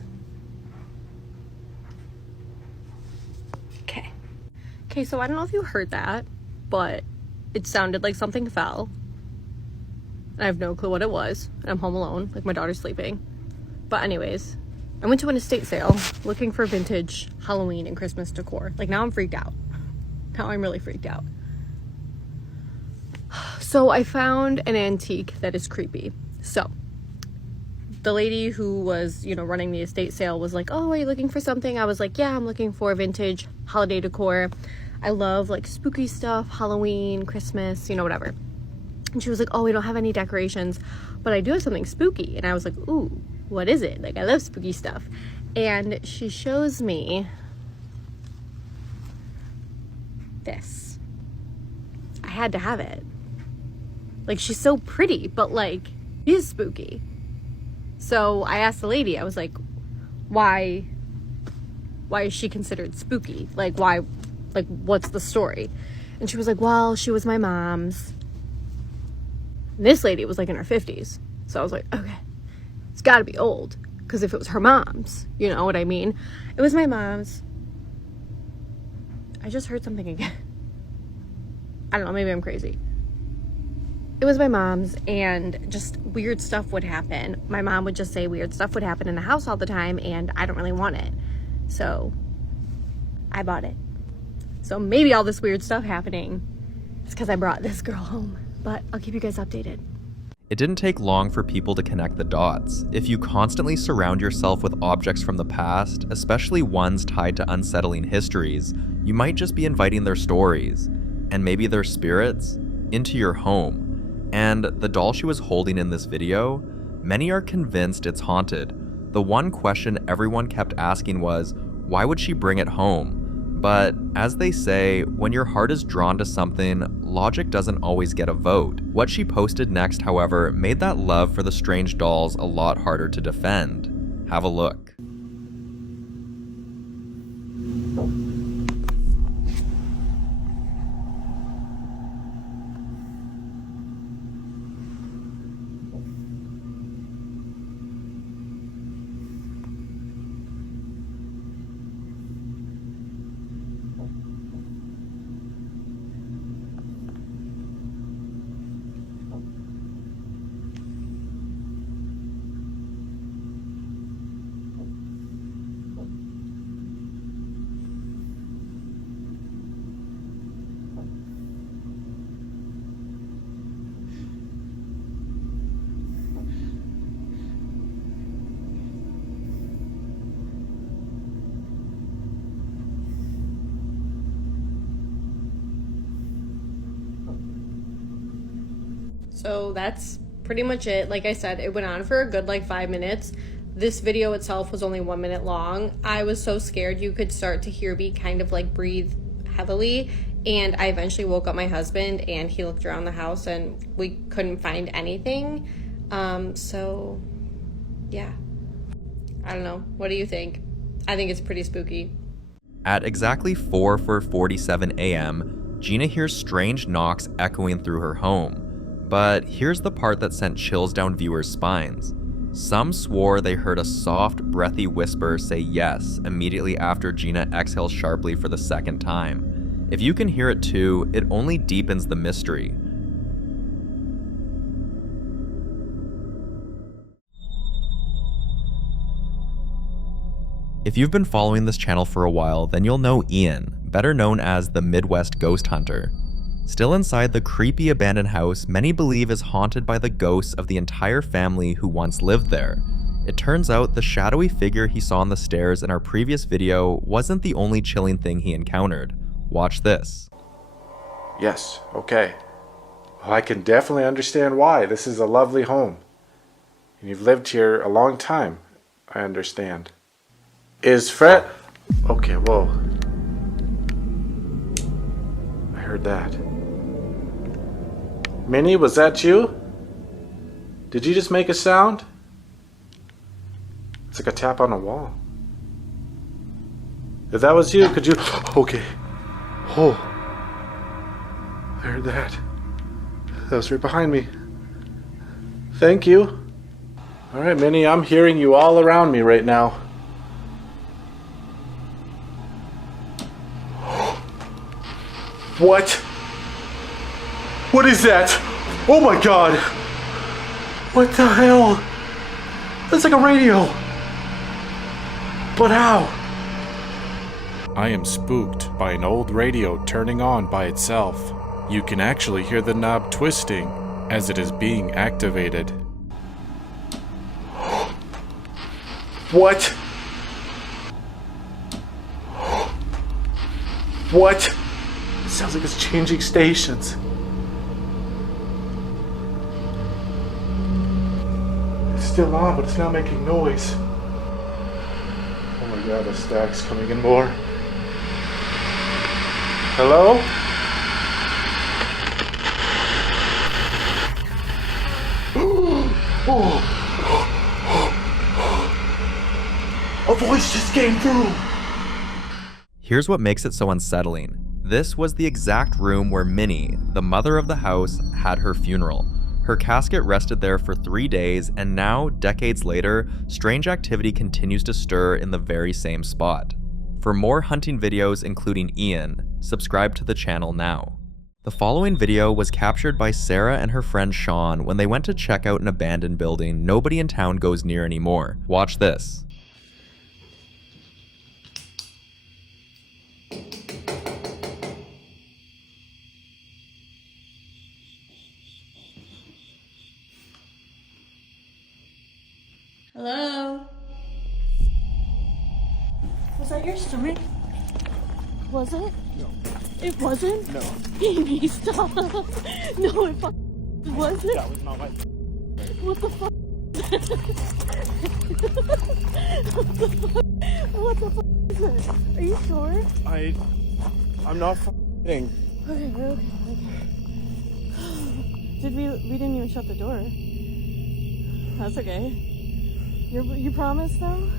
Okay, so I don't know if you heard that, but it sounded like something fell. I have no clue what it was. I'm home alone, like my daughter's sleeping. But anyways, I went to an estate sale looking for vintage Halloween and Christmas decor. Like, now I'm freaked out. Now I'm really freaked out. So I found an antique that is creepy. So the lady who was, running the estate sale was like, "Oh, are you looking for something?" I was like, "Yeah, I'm looking for vintage holiday decor. I love like spooky stuff, Halloween, Christmas, whatever." And she was like, "Oh, we don't have any decorations, but I do have something spooky." And I was like, "Ooh, what is it? Like, I love spooky stuff." And she shows me this. I had to have it. Like, she's so pretty, but like, it is spooky. So I asked the lady, I was like, why is she considered spooky? Like, why, like, what's the story? And she was like, "Well, she was my mom's." And this lady was like in her 50s. So I was like, okay, it's gotta be old. Because if it was her mom's, you know what I mean? It was my mom's. I just heard something again. I don't know, maybe I'm crazy. It was my mom's, and just weird stuff would happen. My mom would just say weird stuff would happen in the house all the time, and I don't really want it. So I bought it. So maybe all this weird stuff happening is because I brought this girl home. But I'll keep you guys updated. It didn't take long for people to connect the dots. If you constantly surround yourself with objects from the past, especially ones tied to unsettling histories, you might just be inviting their stories, and maybe their spirits, into your home. And the doll she was holding in this video, many are convinced it's haunted. The one question everyone kept asking was, why would she bring it home? But as they say, when your heart is drawn to something, logic doesn't always get a vote. What she posted next, however, made that love for the strange dolls a lot harder to defend. Have a look. So that's pretty much it. Like I said, it went on for a good 5 minutes. This video itself was only 1 minute long. I was so scared you could start to hear me kind of breathe heavily, and I eventually woke up my husband, and he looked around the house and we couldn't find anything. So yeah, I don't know. What do you think? I think it's pretty spooky. At exactly 4:47 a.m., Gina hears strange knocks echoing through her home. But here's the part that sent chills down viewers' spines. Some swore they heard a soft, breathy whisper say yes immediately after Gina exhales sharply for the second time. If you can hear it too, it only deepens the mystery. If you've been following this channel for a while, then you'll know Ian, better known as the Midwest Ghost Hunter. Still inside the creepy abandoned house, many believe is haunted by the ghosts of the entire family who once lived there. It turns out the shadowy figure he saw on the stairs in our previous video wasn't the only chilling thing he encountered. Watch this. Yes, okay. Well, I can definitely understand why. This is a lovely home. And you've lived here a long time. I understand. Is Fred... Okay, whoa. I heard that. Minnie, was that you? Did you just make a sound? It's like a tap on a wall. If that was you, could you... Okay. Oh. I heard that. That was right behind me. Thank you. Alright, Minnie, I'm hearing you all around me right now. What? What is that? Oh my god! What the hell? That's like a radio. But how? I am spooked by an old radio turning on by itself. You can actually hear the knob twisting as it is being activated. What? What? It sounds like it's changing stations. It's still on, but it's not making noise. Oh my god, the stack's coming in more. Hello? A voice just came through. Here's what makes it so unsettling. This was the exact room where Minnie, the mother of the house, had her funeral. Her casket rested there for 3 days, and now, decades later, strange activity continues to stir in the very same spot. For more hunting videos including Ian, subscribe to the channel now. The following video was captured by Sarah and her friend Sean when they went to check out an abandoned building nobody in town goes near anymore. Watch this. Hello? Was that your stomach? Was it? No. It wasn't? No. Amy, stop. No, it wasn't. That was not my... What the fuck? What the fuck is it? Are you sure? I'm not kidding. Okay. We didn't even shut the door. That's okay. You promised though?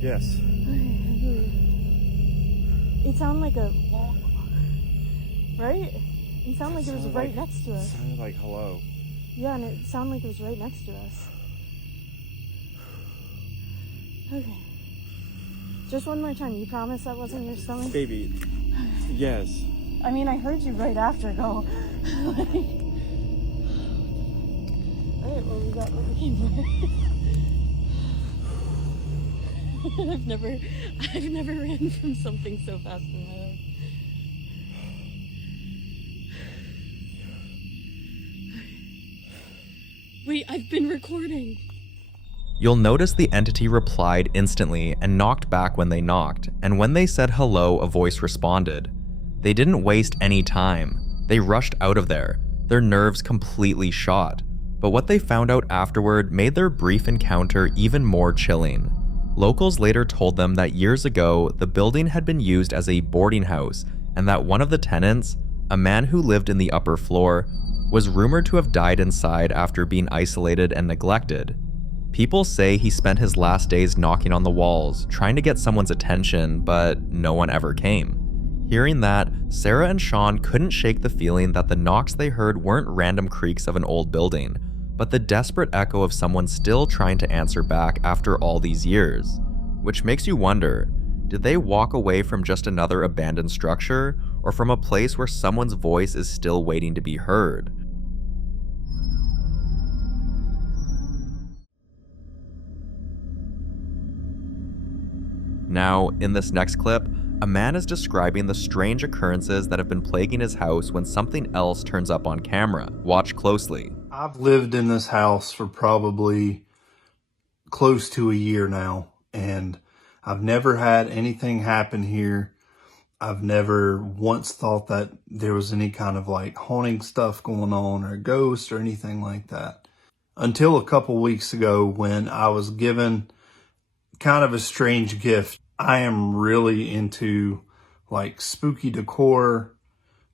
Yes. Okay. It sounded like a... Right? It sounded like it was right next to us. It sounded like hello. Yeah, and it sounded like it was right next to us. Okay. Just one more time. You promise that wasn't your stomach? Baby. Yes. I mean, I heard you right after go. Alright, well, we got what we came for. I've never ran from something so fast in my life. Wait, I've been recording. You'll notice the entity replied instantly and knocked back when they knocked, and when they said hello, a voice responded. They didn't waste any time. They rushed out of there, their nerves completely shot. But what they found out afterward made their brief encounter even more chilling. Locals later told them that years ago, the building had been used as a boarding house, and that one of the tenants, a man who lived in the upper floor, was rumored to have died inside after being isolated and neglected. People say he spent his last days knocking on the walls, trying to get someone's attention, but no one ever came. Hearing that, Sarah and Sean couldn't shake the feeling that the knocks they heard weren't random creaks of an old building, but the desperate echo of someone still trying to answer back after all these years. Which makes you wonder, did they walk away from just another abandoned structure, or from a place where someone's voice is still waiting to be heard? Now, in this next clip, a man is describing the strange occurrences that have been plaguing his house when something else turns up on camera. Watch closely. I've lived in this house for probably close to a year now, and I've never had anything happen here. I've never once thought that there was any kind of like haunting stuff going on or ghosts or anything like that. Until a couple weeks ago when I was given kind of a strange gift. I am really into like spooky decor,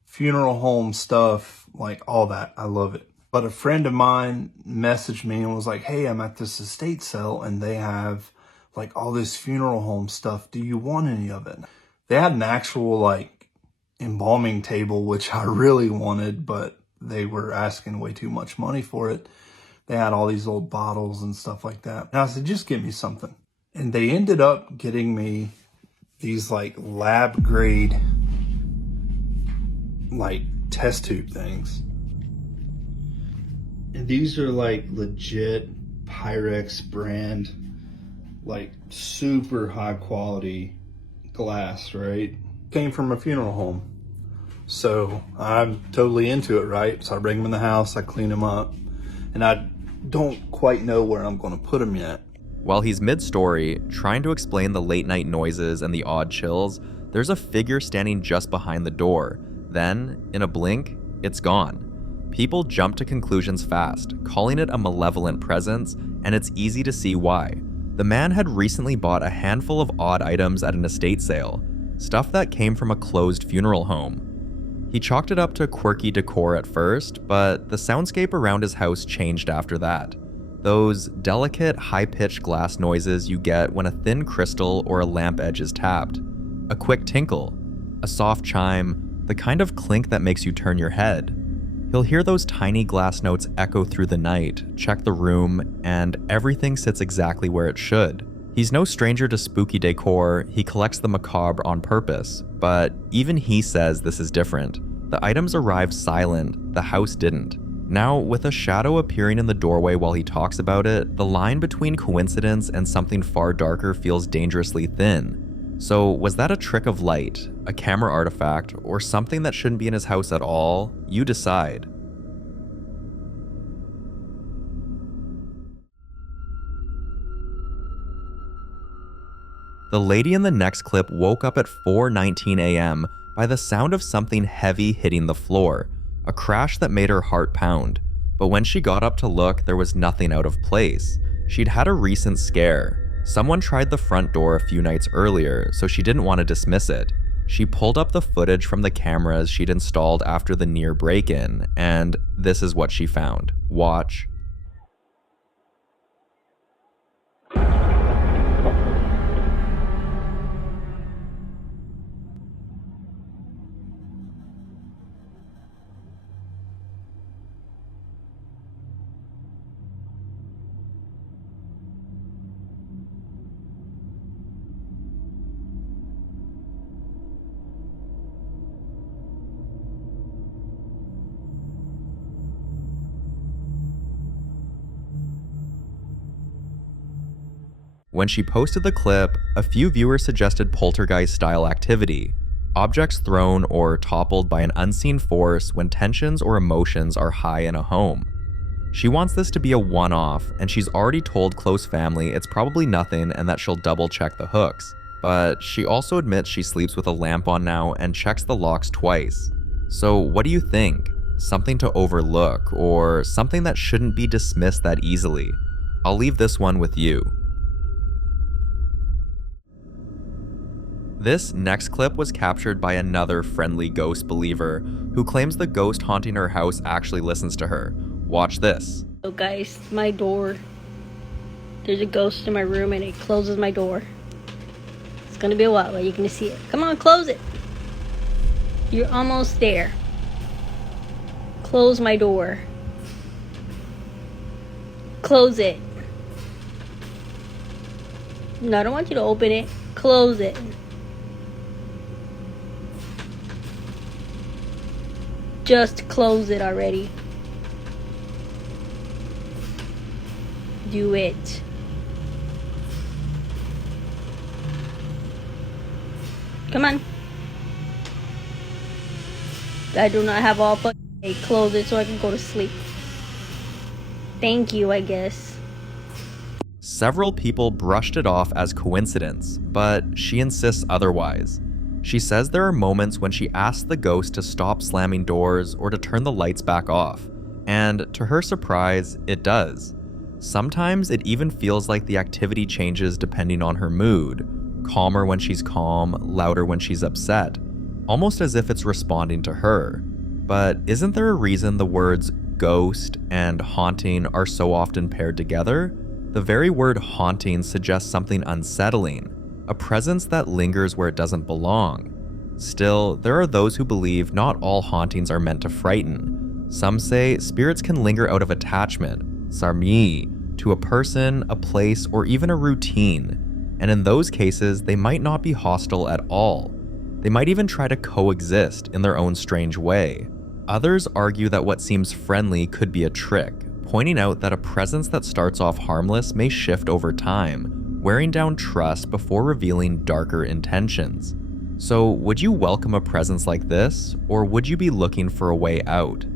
funeral home stuff, like all that. I love it. But a friend of mine messaged me and was like, hey, I'm at this estate sale and they have like all this funeral home stuff. Do you want any of it? They had an actual like embalming table, which I really wanted, but they were asking way too much money for it. They had all these old bottles and stuff like that. And I said, just give me something. And they ended up getting me these like lab grade like test tube things. And these are like legit Pyrex brand, like super high quality glass, right? Came from a funeral home. So I'm totally into it, right? So I bring them in the house, I clean them up, and I don't quite know where I'm going to put them yet. While he's mid-story, trying to explain the late-night noises and the odd chills, there's a figure standing just behind the door. Then, in a blink, it's gone. People jump to conclusions fast, calling it a malevolent presence, and it's easy to see why. The man had recently bought a handful of odd items at an estate sale, stuff that came from a closed funeral home. He chalked it up to quirky decor at first, but the soundscape around his house changed after that. Those delicate, high-pitched glass noises you get when a thin crystal or a lamp edge is tapped. A quick tinkle, a soft chime, the kind of clink that makes you turn your head. He'll hear those tiny glass notes echo through the night, check the room, and everything sits exactly where it should. He's no stranger to spooky decor, he collects the macabre on purpose, but even he says this is different. The items arrived silent, the house didn't. Now, with a shadow appearing in the doorway while he talks about it, the line between coincidence and something far darker feels dangerously thin. So, was that a trick of light, a camera artifact, or something that shouldn't be in his house at all? You decide. The lady in the next clip woke up at 4:19 a.m. by the sound of something heavy hitting the floor. A crash that made her heart pound, but when she got up to look, there was nothing out of place. She'd had a recent scare. Someone tried the front door a few nights earlier, so she didn't want to dismiss it. She pulled up the footage from the cameras she'd installed after the near break-in, and this is what she found. Watch. When she posted the clip, a few viewers suggested poltergeist-style activity, objects thrown or toppled by an unseen force when tensions or emotions are high in a home. She wants this to be a one-off, and she's already told close family it's probably nothing and that she'll double-check the hooks. But she also admits she sleeps with a lamp on now and checks the locks twice. So what do you think? Something to overlook, or something that shouldn't be dismissed that easily? I'll leave this one with you. This next clip was captured by another friendly ghost believer who claims the ghost haunting her house actually listens to her. Watch this. So guys, my door. There's a ghost in my room and it closes my door. It's gonna be a while, but you can see it. Come on, close it. You're almost there. Close my door. Close it. No, I don't want you to open it. Close it. Just close it already. Do it. Come on. I do not have all fucking day. Close it so I can go to sleep. Thank you, I guess. Several people brushed it off as coincidence, but she insists otherwise. She says there are moments when she asks the ghost to stop slamming doors or to turn the lights back off, and to her surprise, it does. Sometimes it even feels like the activity changes depending on her mood, calmer when she's calm, louder when she's upset, almost as if it's responding to her. But isn't there a reason the words ghost and haunting are so often paired together? The very word haunting suggests something unsettling, a presence that lingers where it doesn't belong. Still, there are those who believe not all hauntings are meant to frighten. Some say spirits can linger out of attachment, sarmi, to a person, a place, or even a routine. And in those cases, they might not be hostile at all. They might even try to coexist in their own strange way. Others argue that what seems friendly could be a trick, pointing out that a presence that starts off harmless may shift over time, wearing down trust before revealing darker intentions. So, would you welcome a presence like this, or would you be looking for a way out?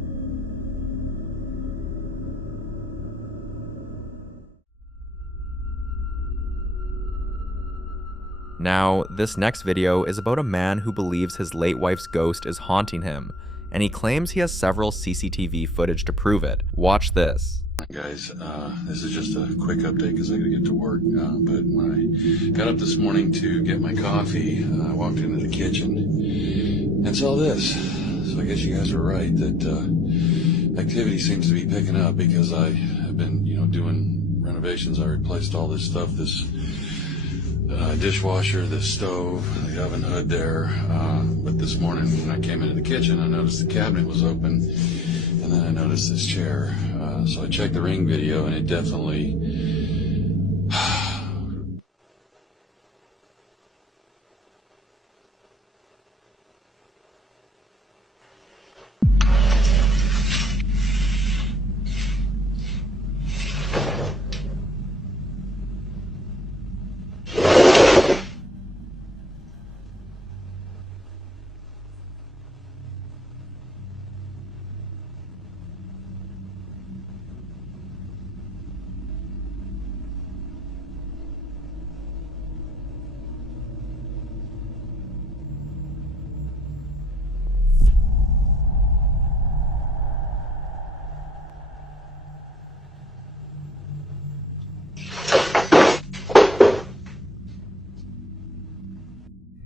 Now, this next video is about a man who believes his late wife's ghost is haunting him, and he claims he has several CCTV footage to prove it. Watch this. Guys, this is just a quick update because I gotta get to work, but when I got up this morning to get my coffee, I walked into the kitchen and saw this. So I guess you guys were right that activity seems to be picking up because I have been, doing renovations. I replaced all this stuff, this dishwasher, this stove, the oven hood there, but this morning when I came into the kitchen, I noticed the cabinet was open, and then I noticed this chair. So I checked the Ring video, and it definitely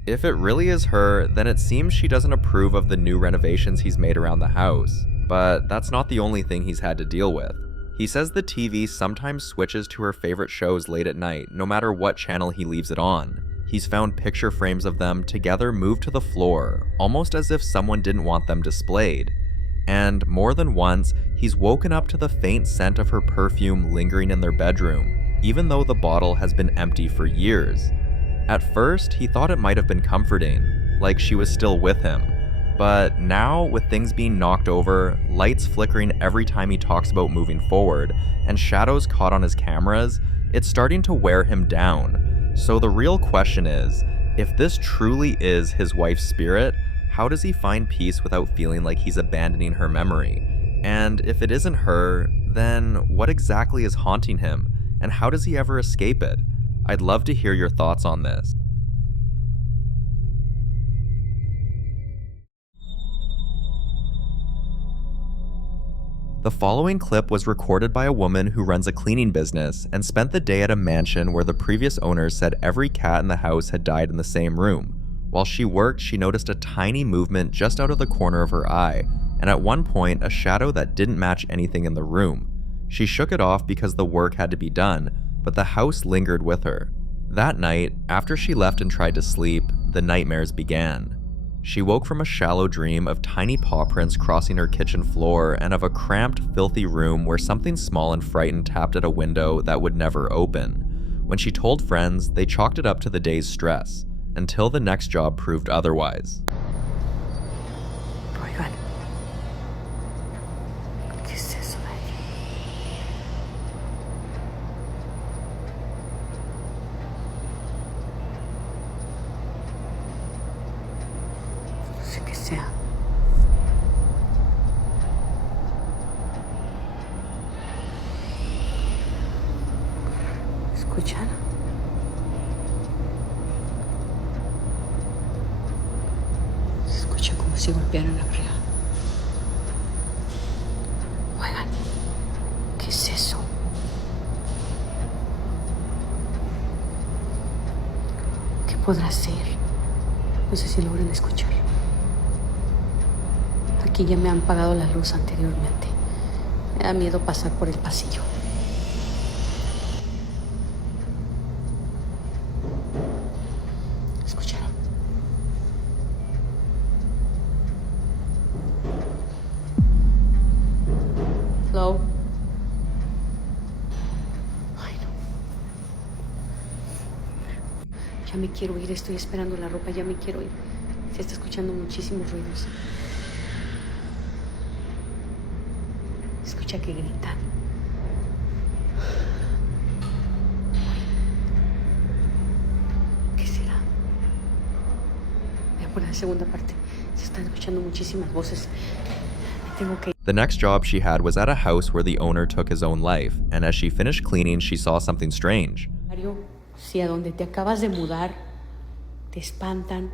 If it really is her, then it seems she doesn't approve of the new renovations he's made around the house. But that's not the only thing he's had to deal with. He says the TV sometimes switches to her favorite shows late at night, no matter what channel he leaves it on. He's found picture frames of them together moved to the floor, almost as if someone didn't want them displayed. And more than once, he's woken up to the faint scent of her perfume lingering in their bedroom, even though the bottle has been empty for years. At first, he thought it might have been comforting, like she was still with him. But now, with things being knocked over, lights flickering every time he talks about moving forward, and shadows caught on his cameras, it's starting to wear him down. So the real question is, if this truly is his wife's spirit, how does he find peace without feeling like he's abandoning her memory? And if it isn't her, then what exactly is haunting him, and how does he ever escape it? I'd love to hear your thoughts on this. The following clip was recorded by a woman who runs a cleaning business and spent the day at a mansion where the previous owners said every cat in the house had died in the same room. While she worked, she noticed a tiny movement just out of the corner of her eye, and at one point, a shadow that didn't match anything in the room. She shook it off because the work had to be done, but the house lingered with her. That night, after she left and tried to sleep, the nightmares began. She woke from a shallow dream of tiny paw prints crossing her kitchen floor and of a cramped, filthy room where something small and frightened tapped at a window that would never open. When she told friends, they chalked it up to the day's stress, until the next job proved otherwise. Oigan, ¿qué es eso de allí? No sé qué sea. ¿Escuchan? Se escucha como si golpearan la brea. Oigan, ¿qué es eso? ¿Qué podrá ser? No sé si logran escuchar. Aquí ya me han apagado la luz anteriormente. Me da miedo pasar por el pasillo. ¿Escucharon? Hello. Ay, no. Ya me quiero ir, estoy esperando la ropa, ya me quiero ir. Se está escuchando muchísimos ruidos. Escucha que gritan. ¿Qué será? Voy a poner la segunda parte. Se están escuchando muchísimas voces. Me tengo que ir. The next job she had was at a house where the owner took his own life, and as she finished cleaning, she saw something strange. Si a donde te acabas de mudar te espantan,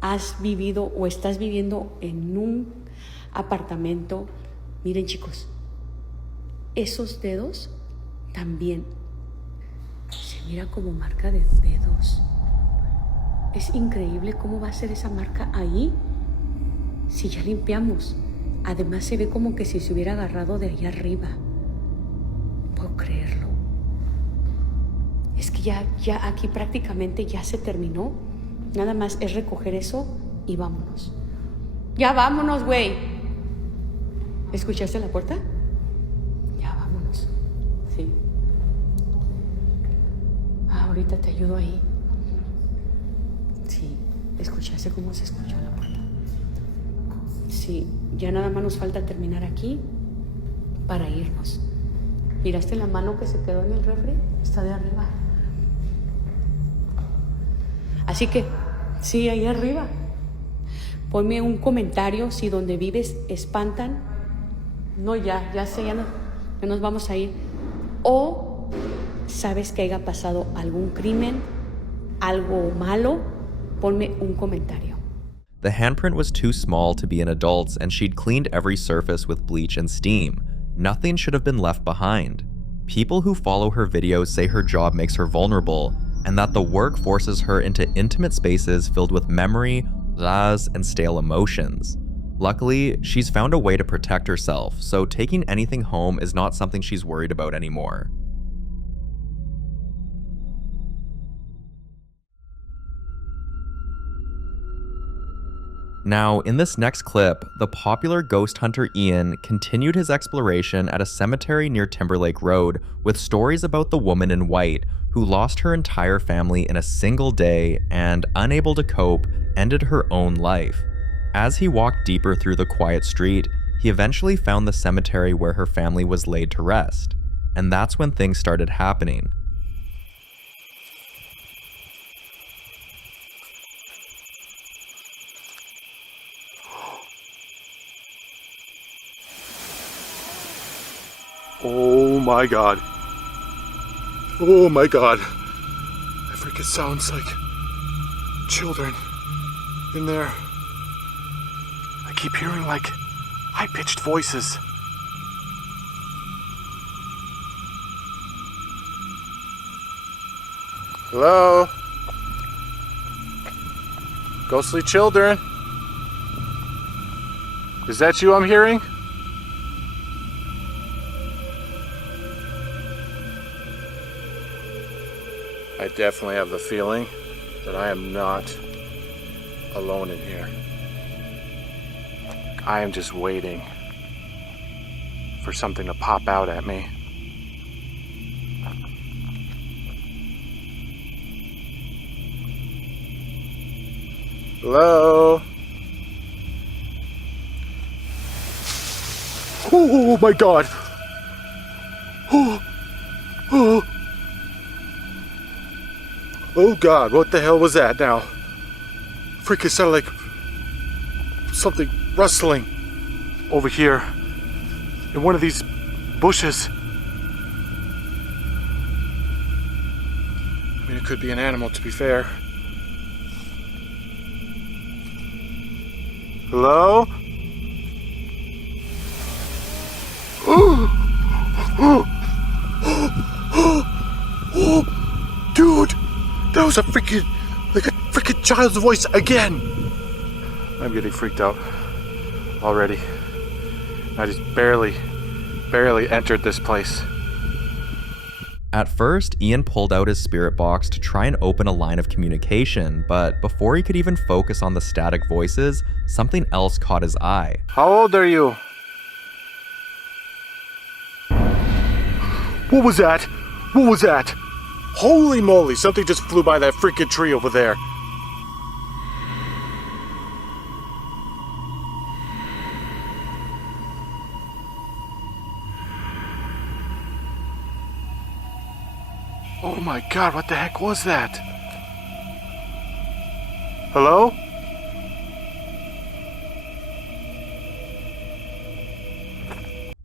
has vivido o estás viviendo en un apartamento, miren chicos, esos dedos también se mira como marca de dedos. Es increíble cómo va a ser esa marca ahí si ya limpiamos. Además se ve como que si se hubiera agarrado de allá arriba. No puedo creerlo. Es que ya aquí prácticamente ya se terminó. Nada más es recoger eso y vámonos. Ya vámonos, güey. ¿Escuchaste la puerta? Ya vámonos. Sí. Ahorita te ayudo ahí. Sí. ¿Escuchaste cómo se escuchó la puerta? Sí. Ya nada más nos falta terminar aquí para irnos. ¿Miraste la mano que se quedó en el refri? Está de arriba. Así que, sí, ahí arriba. Ponme un comentario si donde vives espantan. No, ya nos vamos a ir. O sabes que haya pasado algún crimen, algo malo, ponme un comentario. The handprint was too small to be an adult's, and she'd cleaned every surface with bleach and steam. Nothing should have been left behind. People who follow her videos say her job makes her vulnerable, and that the work forces her into intimate spaces filled with memory, lies, and stale emotions. Luckily, she's found a way to protect herself, so taking anything home is not something she's worried about anymore. Now, in this next clip, the popular ghost hunter Ian continued his exploration at a cemetery near Timberlake Road with stories about the woman in white who lost her entire family in a single day and, unable to cope, ended her own life. As he walked deeper through the quiet street, he eventually found the cemetery where her family was laid to rest. And that's when things started happening. Oh my god. Oh my god. I freaking sounds like children in there. I keep hearing like high-pitched voices. Hello? Ghostly children? Is that you I'm hearing? I definitely have the feeling that I am not alone in here. I am just waiting for something to pop out at me. Hello? Oh my god! Oh god, what the hell was that now? Freaking sounded like something rustling over here in one of these bushes. I mean, it could be an animal, to be fair. Hello? Oh, dude, that was a freaking child's voice again. I'm getting freaked out already. I just barely entered this place. At first, Ian pulled out his spirit box to try and open a line of communication, but before he could even focus on the static voices, something else caught his eye. How old are you? What was that? What was that? Holy moly, something just flew by that freaking tree over there. Oh my god, what the heck was that? Hello?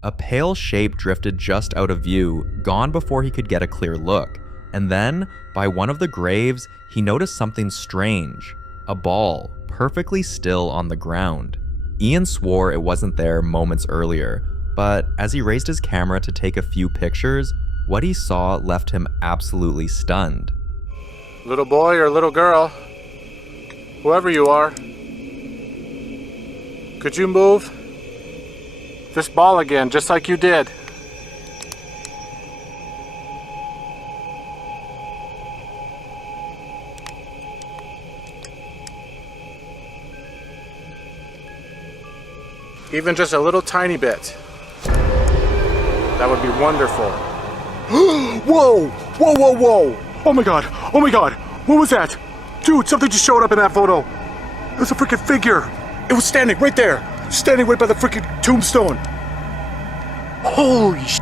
A pale shape drifted just out of view, gone before he could get a clear look. And then, by one of the graves, he noticed something strange. A ball, perfectly still on the ground. Ian swore it wasn't there moments earlier, but as he raised his camera to take a few pictures, what he saw left him absolutely stunned. Little boy or little girl, whoever you are, could you move this ball again, just like you did? Even just a little tiny bit. That would be wonderful. Whoa! Whoa, whoa, whoa! Oh my god! Oh my god! What was that? Dude, something just showed up in that photo. It was a freaking figure. It was standing right there. Standing right by the freaking tombstone. Holy sh**.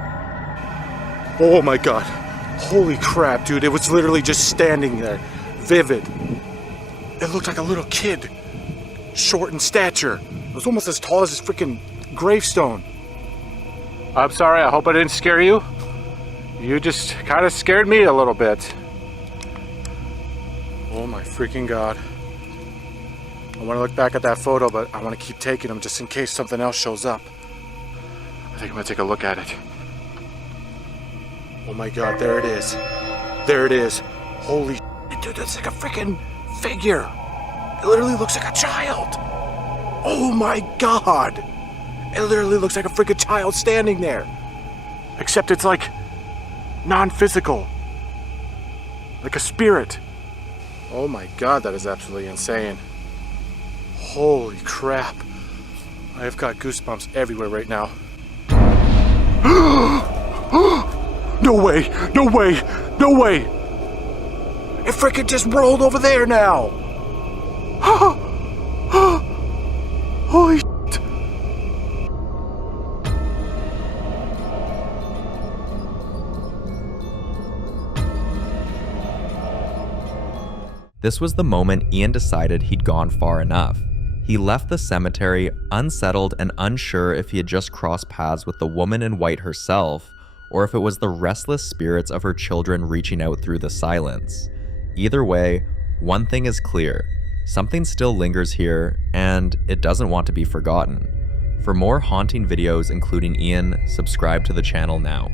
Oh my god. Holy crap, dude. It was literally just standing there. Vivid. It looked like a little kid. Short in stature. It was almost as tall as this freaking gravestone. I'm sorry, I hope I didn't scare you. You just kind of scared me a little bit. Oh my freaking god. I want to look back at that photo, but I want to keep taking them just in case something else shows up. I think I'm going to take a look at it. Oh my god, there it is. There it is. Holy shit, dude, that's like a freaking figure. It literally looks like a child. Oh my god. It literally looks like a freaking child standing there. Except it's like non-physical. Like a spirit. Oh my god, that is absolutely insane. Holy crap. I have got goosebumps everywhere right now. No way! No way! No way! It freaking just rolled over there now! Holy shit! This was the moment Ian decided he'd gone far enough. He left the cemetery unsettled and unsure if he had just crossed paths with the woman in white herself, or if it was the restless spirits of her children reaching out through the silence. Either way, one thing is clear. Something still lingers here, and it doesn't want to be forgotten. For more haunting videos including Ian, subscribe to the channel now.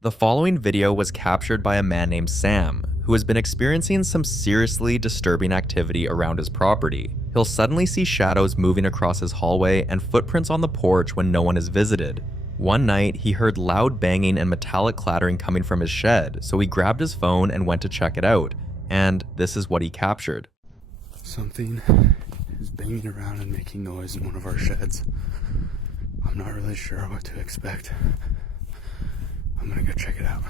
The following video was captured by a man named Sam, who has been experiencing some seriously disturbing activity around his property. He'll suddenly see shadows moving across his hallway and footprints on the porch when no one is visited. One night, he heard loud banging and metallic clattering coming from his shed, so he grabbed his phone and went to check it out, and this is what he captured. Something is banging around and making noise in one of our sheds. I'm not really sure what to expect. I'm gonna go check it out.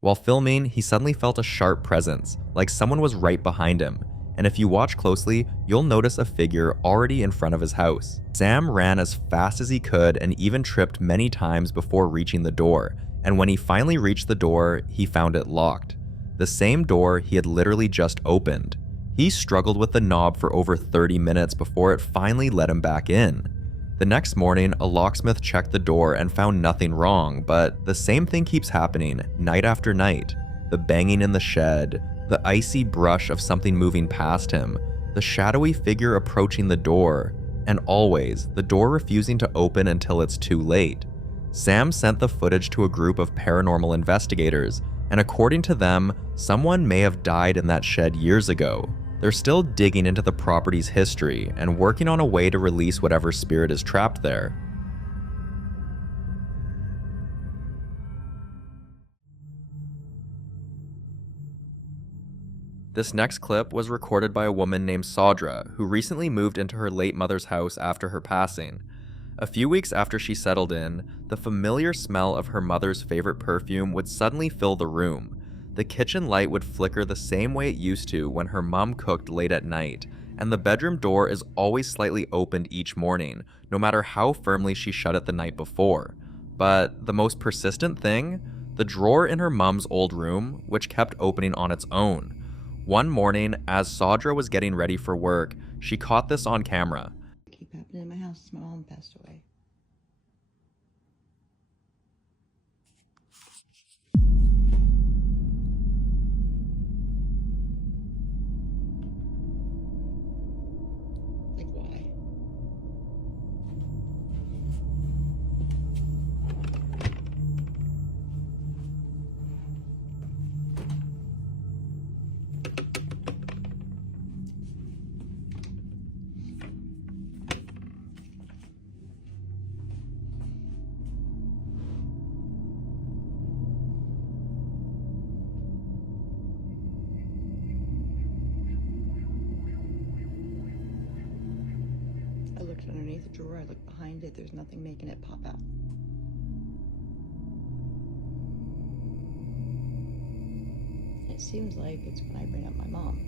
While filming, he suddenly felt a sharp presence, like someone was right behind him, and if you watch closely, you'll notice a figure already in front of his house. Sam ran as fast as he could and even tripped many times before reaching the door, and when he finally reached the door, he found it locked. The same door he had literally just opened. He struggled with the knob for over 30 minutes before it finally let him back in. The next morning, a locksmith checked the door and found nothing wrong, but the same thing keeps happening night after night. The banging in the shed, the icy brush of something moving past him, the shadowy figure approaching the door, and always the door refusing to open until it's too late. Sam sent the footage to a group of paranormal investigators, and according to them, someone may have died in that shed years ago. They're still digging into the property's history and working on a way to release whatever spirit is trapped there. This next clip was recorded by a woman named Saudra, who recently moved into her late mother's house after her passing. A few weeks after she settled in, the familiar smell of her mother's favorite perfume would suddenly fill the room. The kitchen light would flicker the same way it used to when her mom cooked late at night, and the bedroom door is always slightly opened each morning, no matter how firmly she shut it the night before. But the most persistent thing? The drawer in her mom's old room, which kept opening on its own. One morning, as Saudra was getting ready for work, she caught this on camera. Keep happening in my house since my mom passed away. Like why? I looked underneath the drawer, I looked behind it, there's nothing making it pop out. It seems like it's when I bring up my mom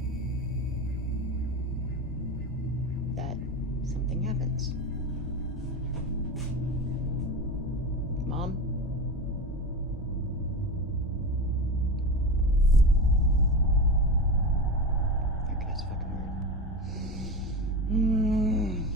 that something happens. Mom? Okay, it's fucking weird.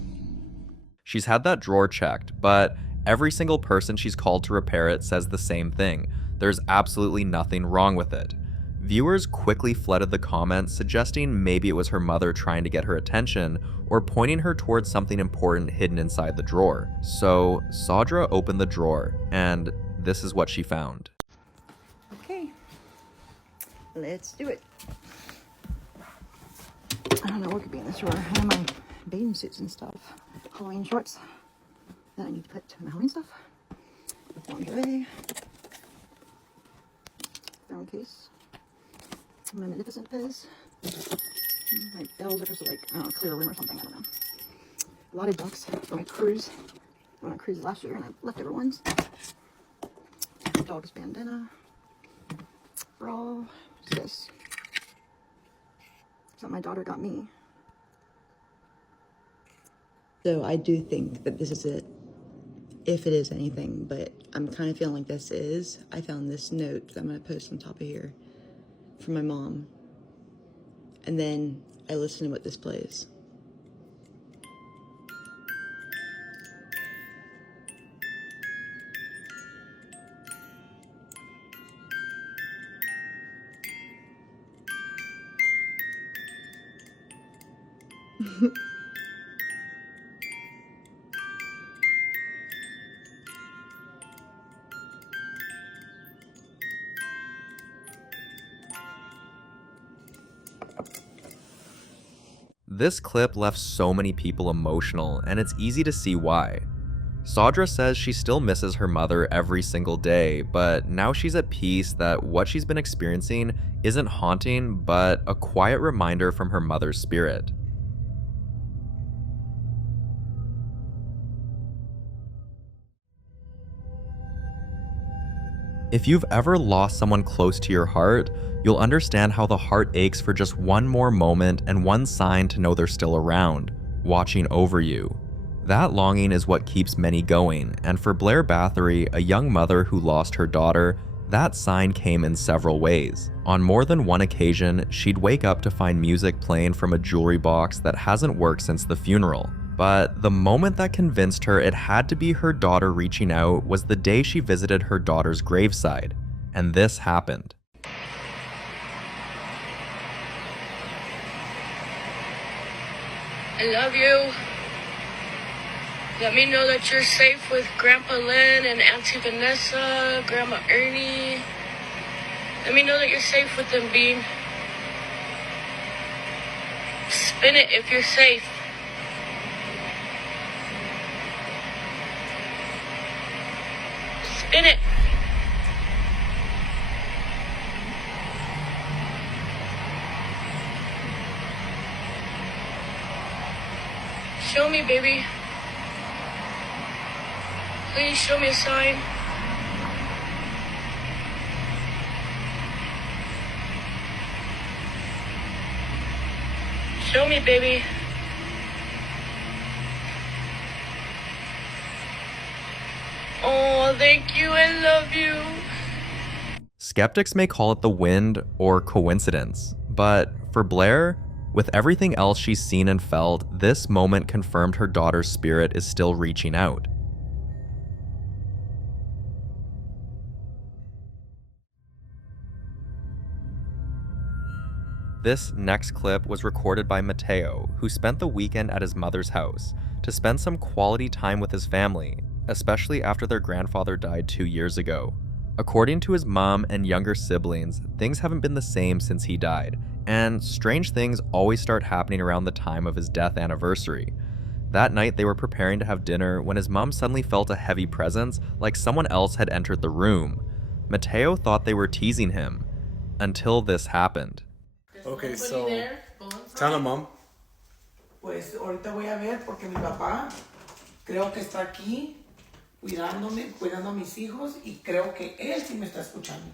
She's had that drawer checked, but every single person she's called to repair it says the same thing. There's absolutely nothing wrong with it. Viewers quickly flooded the comments, suggesting maybe it was her mother trying to get her attention or pointing her towards something important hidden inside the drawer. So Saudra opened the drawer, and this is what she found. Okay, let's do it. I don't know what could be in this drawer. I have my bathing suits and stuff. Halloween shorts that I need to put to my Halloween stuff. Lingerie. Phone case. My Magnificent Fizz. My bells are just like, I don't know, clear room or something, I don't know. A lot of books for my cruise. I went on a cruise last year and I have leftover ones. Dog's bandana. Bra. What's this? Something my daughter got me. So I do think that this is it, if it is anything, but I'm kind of feeling like this is. I found this note that I'm going to post on top of here from my mom. And then I listen to what this plays. This clip left so many people emotional, and it's easy to see why. Saudra says she still misses her mother every single day, but now she's at peace that what she's been experiencing isn't haunting, but a quiet reminder from her mother's spirit. If you've ever lost someone close to your heart, you'll understand how the heart aches for just one more moment and one sign to know they're still around, watching over you. That longing is what keeps many going, and for Blair Bathory, a young mother who lost her daughter, that sign came in several ways. On more than one occasion, she'd wake up to find music playing from a jewelry box that hasn't worked since the funeral. But the moment that convinced her it had to be her daughter reaching out was the day she visited her daughter's graveside, and this happened. I love you. Let me know that you're safe with Grandpa Lynn and Auntie Vanessa, Grandma Ernie. Let me know that you're safe with them, Bean. Spin it if you're safe. Spin it. Show me, baby. Please show me a sign. Show me, baby. Oh, thank you. I love you. Skeptics may call it the wind or coincidence, but for Blair, with everything else she's seen and felt, this moment confirmed her daughter's spirit is still reaching out. This next clip was recorded by Mateo, who spent the weekend at his mother's house to spend some quality time with his family, especially after their grandfather died 2 years ago. According to his mom and younger siblings, things haven't been the same since he died, and strange things always start happening around the time of his death anniversary. That night they were preparing to have dinner when his mom suddenly felt a heavy presence, like someone else had entered the room. Mateo thought they were teasing him, until this happened. Okay, so tell him, Mom. Pues ahorita voy a ver porque mi papá creo que está aquí cuidándome, cuidando a mis hijos y creo que él sí me está escuchando.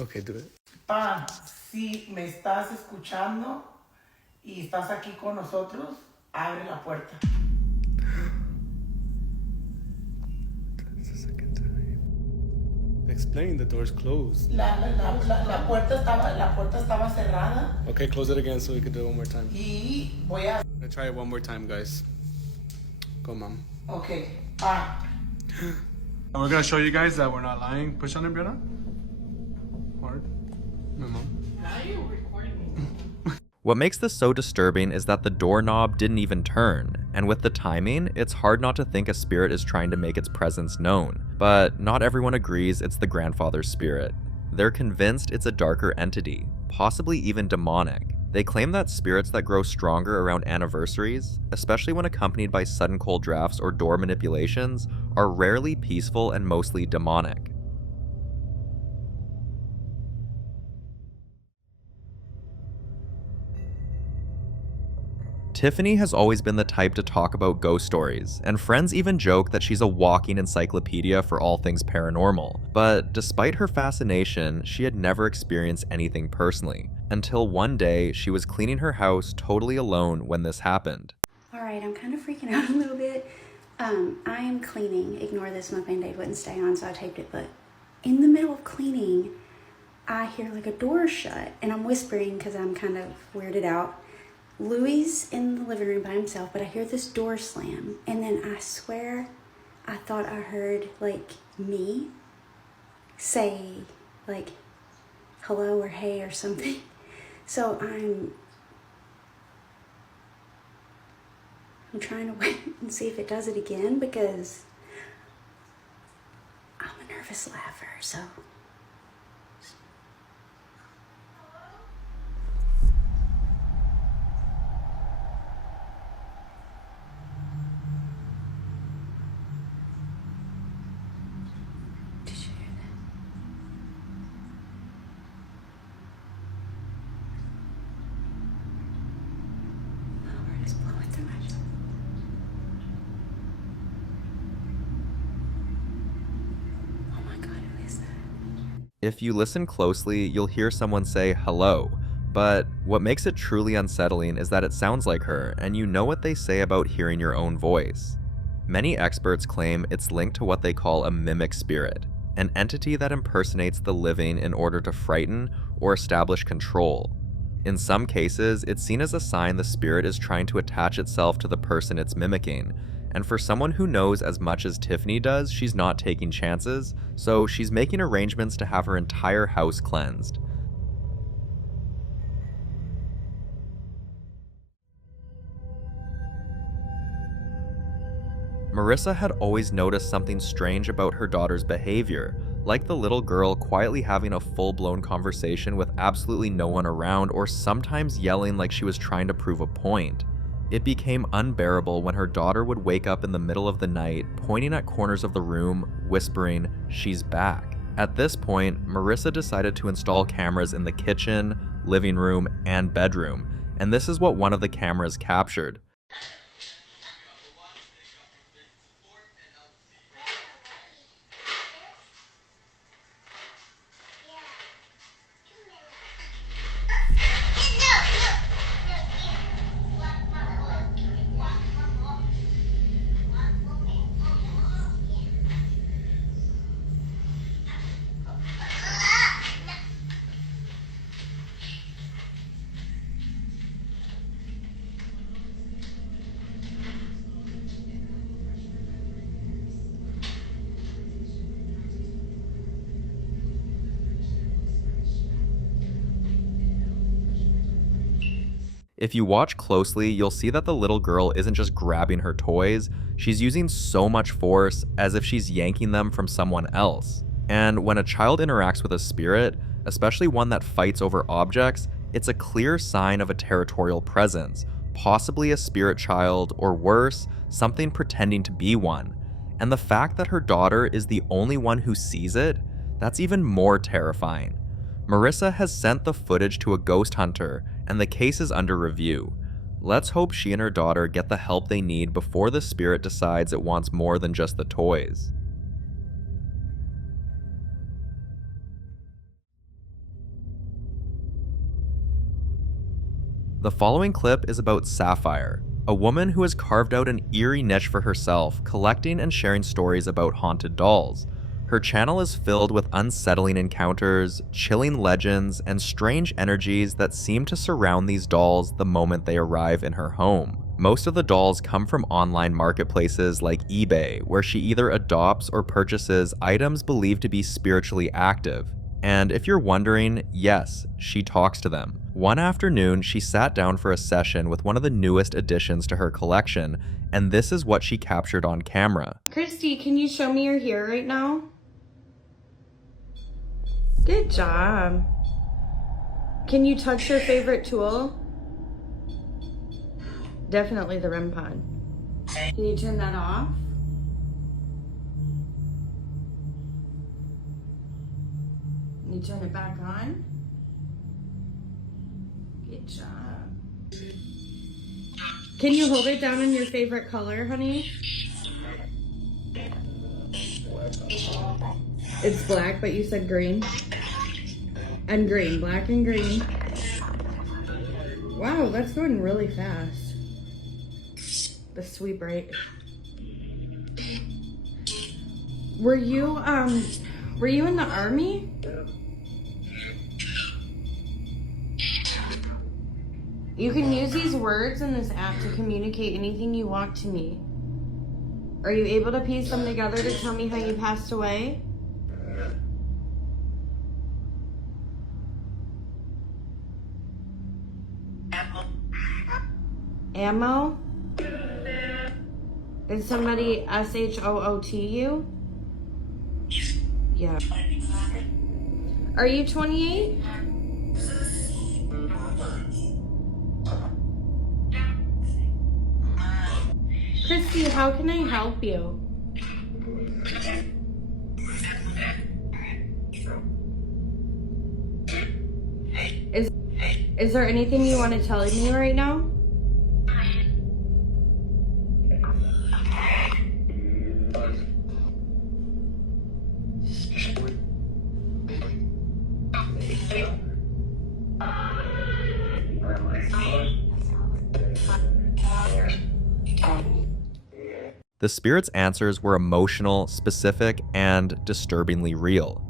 Okay, do it. Pa, si me estás escuchando y estás aquí con nosotros, abre la puerta. Explain, the door's closed. La puerta estaba cerrada. Okay, close it again so we can do it one more time. Y voy a... I'm gonna try it one more time, guys. Go, Mom. Okay, pa. And we're gonna show you guys that we're not lying. Push on it, Brianna. Hard. My mom. Why are you recording me? What makes this so disturbing is that the doorknob didn't even turn, and with the timing, it's hard not to think a spirit is trying to make its presence known. But not everyone agrees it's the grandfather's spirit. They're convinced it's a darker entity, possibly even demonic. They claim that spirits that grow stronger around anniversaries, especially when accompanied by sudden cold drafts or door manipulations, are rarely peaceful and mostly demonic. Tiffany has always been the type to talk about ghost stories, and friends even joke that she's a walking encyclopedia for all things paranormal. But despite her fascination, she had never experienced anything personally, until one day she was cleaning her house totally alone when this happened. Alright, I'm kind of freaking out a little bit. I am cleaning. Ignore this, my band-aid wouldn't stay on, so I taped it, but in the middle of cleaning, I hear like a door shut, and I'm whispering because I'm kind of weirded out. Louis in the living room by himself, but I hear this door slam, and then I swear I thought I heard like me say like hello or hey or something. So I'm trying to wait and see if it does it again, because I'm a nervous laugher, so. Did you hear that? Oh, we're just blowing through my chest. Oh my God, who is that? If you listen closely, you'll hear someone say hello, but what makes it truly unsettling is that it sounds like her, and you know what they say about hearing your own voice. Many experts claim it's linked to what they call a mimic spirit, an entity that impersonates the living in order to frighten or establish control. In some cases, it's seen as a sign the spirit is trying to attach itself to the person it's mimicking, and for someone who knows as much as Tiffany does, she's not taking chances, so she's making arrangements to have her entire house cleansed. Marissa had always noticed something strange about her daughter's behavior, like the little girl quietly having a full-blown conversation with absolutely no one around, or sometimes yelling like she was trying to prove a point. It became unbearable when her daughter would wake up in the middle of the night, pointing at corners of the room, whispering, "She's back." At this point, Marissa decided to install cameras in the kitchen, living room, and bedroom, and this is what one of the cameras captured. If you watch closely, you'll see that the little girl isn't just grabbing her toys, she's using so much force as if she's yanking them from someone else. And when a child interacts with a spirit, especially one that fights over objects, it's a clear sign of a territorial presence, possibly a spirit child, or worse, something pretending to be one. And the fact that her daughter is the only one who sees it, that's even more terrifying. Marissa has sent the footage to a ghost hunter, and the case is under review. Let's hope she and her daughter get the help they need before the spirit decides it wants more than just the toys. The following clip is about Sapphire, a woman who has carved out an eerie niche for herself, collecting and sharing stories about haunted dolls. Her channel is filled with unsettling encounters, chilling legends, and strange energies that seem to surround these dolls the moment they arrive in her home. Most of the dolls come from online marketplaces like eBay, where she either adopts or purchases items believed to be spiritually active. And if you're wondering, yes, she talks to them. One afternoon, she sat down for a session with one of the newest additions to her collection, and this is what she captured on camera. Christy, can you show me your hair right now? Good job. Can you touch your favorite tool? Definitely the REM pod. Can you turn that off? Can you turn it back on? Good job. Can you hold it down in your favorite color, honey? It's black, but you said green. And green, black and green. Wow, that's going really fast. The sweep rate. Were you in the army? You can use these words in this app to communicate anything you want to me. Are you able to piece them together to tell me how you passed away? Ammo? Is somebody SHOOTU? Yeah. Are you 28? Christy, how can I help you? Is there anything you want to tell me right now? The spirit's answers were emotional, specific, and disturbingly real.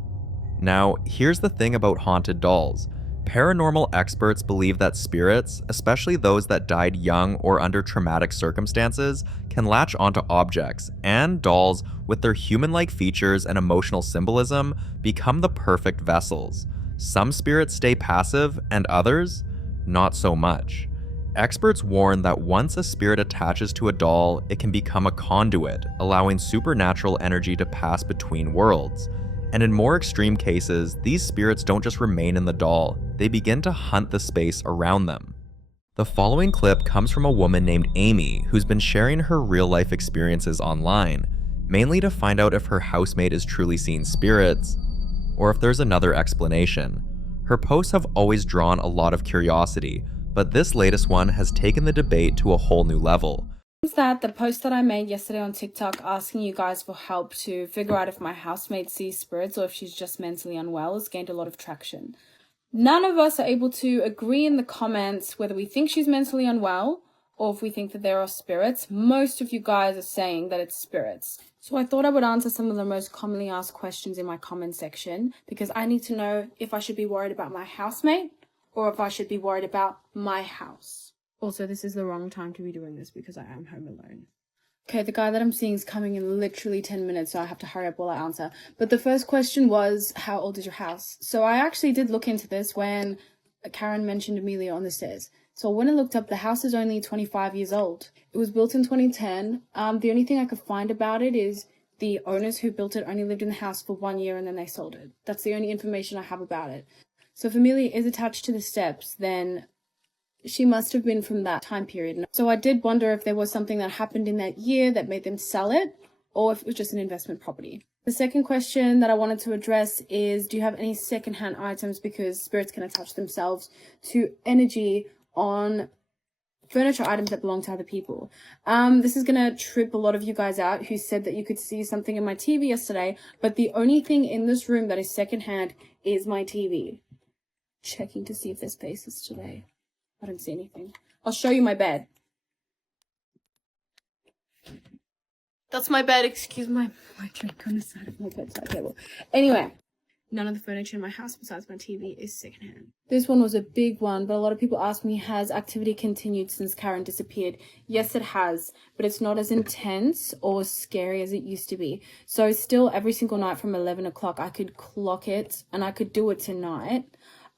Now, here's the thing about haunted dolls. Paranormal experts believe that spirits, especially those that died young or under traumatic circumstances, can latch onto objects, and dolls, with their human-like features and emotional symbolism, become the perfect vessels. Some spirits stay passive, and others, not so much. Experts warn that once a spirit attaches to a doll, it can become a conduit, allowing supernatural energy to pass between worlds. And in more extreme cases, these spirits don't just remain in the doll, they begin to hunt the space around them. The following clip comes from a woman named Amy, who's been sharing her real-life experiences online, mainly to find out if her housemate is truly seeing spirits, or if there's another explanation. Her posts have always drawn a lot of curiosity, but this latest one has taken the debate to a whole new level. That the post that I made yesterday on TikTok asking you guys for help to figure out if my housemate sees spirits or if she's just mentally unwell has gained a lot of traction. None of us are able to agree in the comments whether we think she's mentally unwell or if we think that there are spirits. Most of you guys are saying that it's spirits. So I thought I would answer some of the most commonly asked questions in my comment section because I need to know if I should be worried about my housemate or if I should be worried about my house. Also, this is the wrong time to be doing this because I am home alone. Okay, the guy that I'm seeing is coming in literally 10 minutes, so I have to hurry up while I answer. But the first question was, how old is your house? So I actually did look into this when Karen mentioned Amelia on the stairs. So when I looked up, the house is only 25 years old. It was built in 2010. The only thing I could find about it is the owners who built it only lived in the house for 1 year and then they sold it. That's the only information I have about it. So if Amelia is attached to the steps, then she must have been from that time period. So I did wonder if there was something that happened in that year that made them sell it, or if it was just an investment property. The second question that I wanted to address is, do you have any secondhand items, because spirits can attach themselves to energy on furniture items that belong to other people. This is gonna trip a lot of you guys out who said that you could see something in my TV yesterday, but the only thing in this room that is secondhand is my TV. Checking to see if there's faces today. I don't see anything. I'll show you my bed. That's my bed. Excuse my drink on the side of my bedside table. Anyway, none of the furniture in my house besides my TV is secondhand. This one was a big one, but a lot of people ask me, has activity continued since Karen disappeared? Yes, it has, but it's not as intense or scary as it used to be. So still every single night from 11 o'clock, I could clock it and I could do it tonight.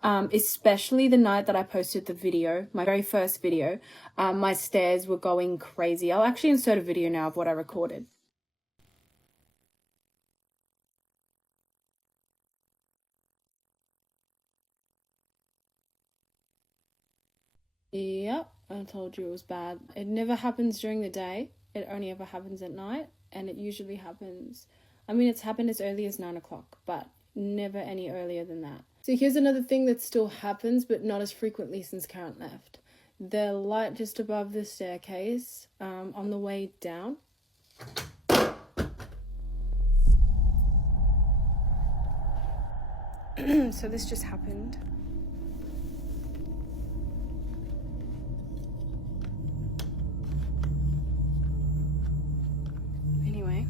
Especially the night that I posted the video, my very first video, my stairs were going crazy. I'll actually insert a video now of what I recorded. Yep, I told you it was bad. It never happens during the day. It only ever happens at night, and it usually happens, I mean, it's happened as early as 9 o'clock, but never any earlier than that. So here's another thing that still happens, but not as frequently since Karen left. The light just above the staircase, on the way down. So this just happened. Anyway.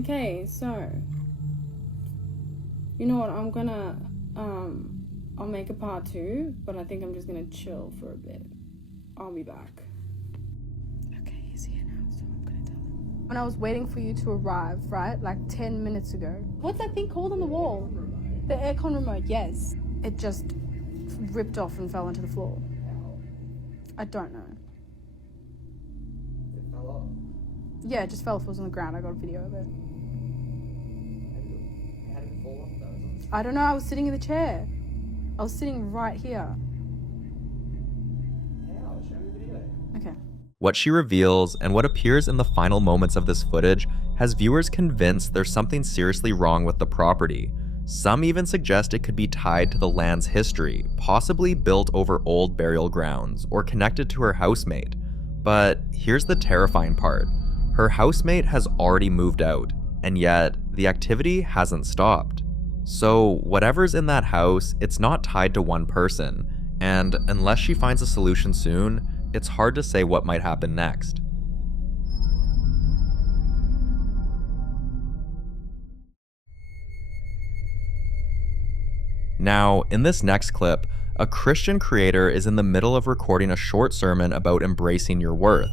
Okay, so you know what, I'm gonna, I'll make a part 2, but I think I'm just gonna chill for a bit. I'll be back. Okay, he's here now, so I'm gonna tell him. When I was waiting for you to arrive, right, like 10 minutes ago. What's that thing called on the wall? The aircon remote, yes. It just ripped off and fell onto the floor. I don't know. Yeah, it just fell off. It was on the ground. I got a video of it. I don't know. I was sitting in the chair. I was sitting right here. Okay. What she reveals and what appears in the final moments of this footage has viewers convinced there's something seriously wrong with the property. Some even suggest it could be tied to the land's history, possibly built over old burial grounds or connected to her housemate. But here's the terrifying part. Her housemate has already moved out, and yet the activity hasn't stopped. So whatever's in that house, it's not tied to one person, and unless she finds a solution soon, it's hard to say what might happen next. Now, in this next clip, a Christian creator is in the middle of recording a short sermon about embracing your worth,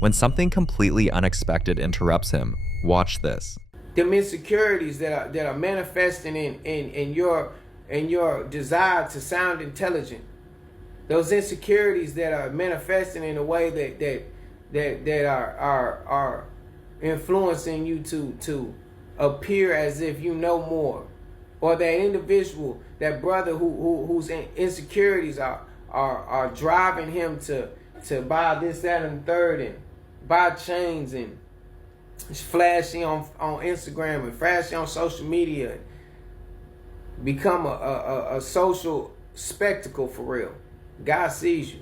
when something completely unexpected interrupts him. Watch this. Them insecurities that are manifesting in your desire to sound intelligent. Those insecurities that are manifesting in a way that are influencing you to appear as if you know more, or that individual, that brother whose insecurities are driving him to buy this, that, and the third, and buy chains and flashing on Instagram and flashing on social media, become a social spectacle for real. God sees you.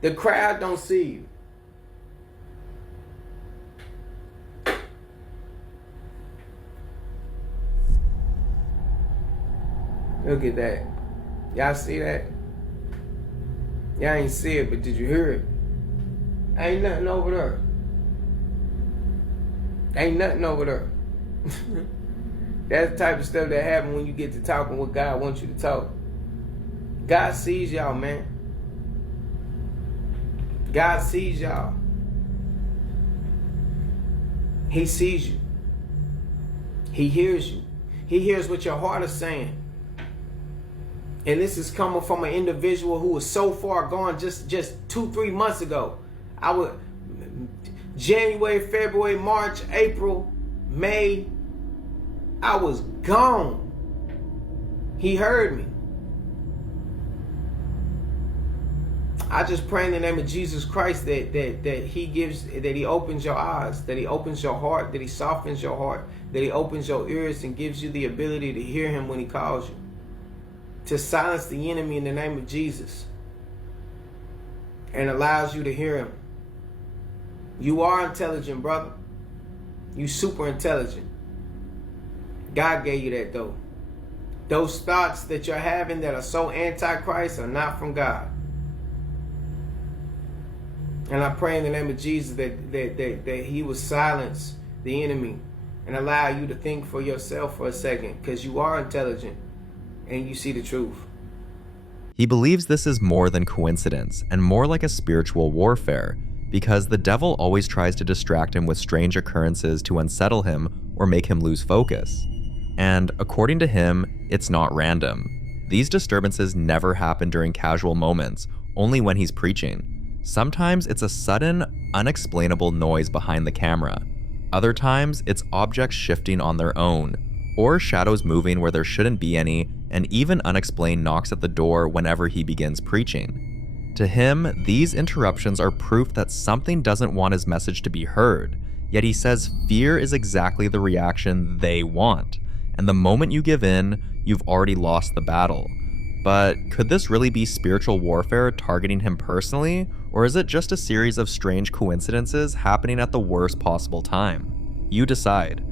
The crowd don't see you. Look at that. Y'all see that? Y'all ain't see it, but did you hear it? Ain't nothing over there. Ain't nothing over there. That's the type of stuff that happens when you get to talking what God wants you to talk. God sees y'all, man. God sees y'all. He sees you. He hears you. He hears what your heart is saying. And this is coming from an individual who was so far gone just 2-3 months ago. I would January, February, March, April, May, I was gone. He heard me. I just pray in the name of Jesus Christ that he opens your eyes, that he opens your heart, that he softens your heart, that he opens your ears and gives you the ability to hear him when he calls you. To silence the enemy in the name of Jesus. And allows you to hear him. You are intelligent, brother. You super intelligent. God gave you that though. Those thoughts that you're having that are so anti-Christ are not from God. And I pray in the name of Jesus that he will silence the enemy and allow you to think for yourself for a second, because you are intelligent and you see the truth. He believes this is more than coincidence and more like a spiritual warfare, because the devil always tries to distract him with strange occurrences to unsettle him or make him lose focus. And according to him, it's not random. These disturbances never happen during casual moments, only when he's preaching. Sometimes it's a sudden, unexplainable noise behind the camera. Other times, it's objects shifting on their own, or shadows moving where there shouldn't be any, and even unexplained knocks at the door whenever he begins preaching. To him, these interruptions are proof that something doesn't want his message to be heard, yet he says fear is exactly the reaction they want, and the moment you give in, you've already lost the battle. But could this really be spiritual warfare targeting him personally, or is it just a series of strange coincidences happening at the worst possible time? You decide.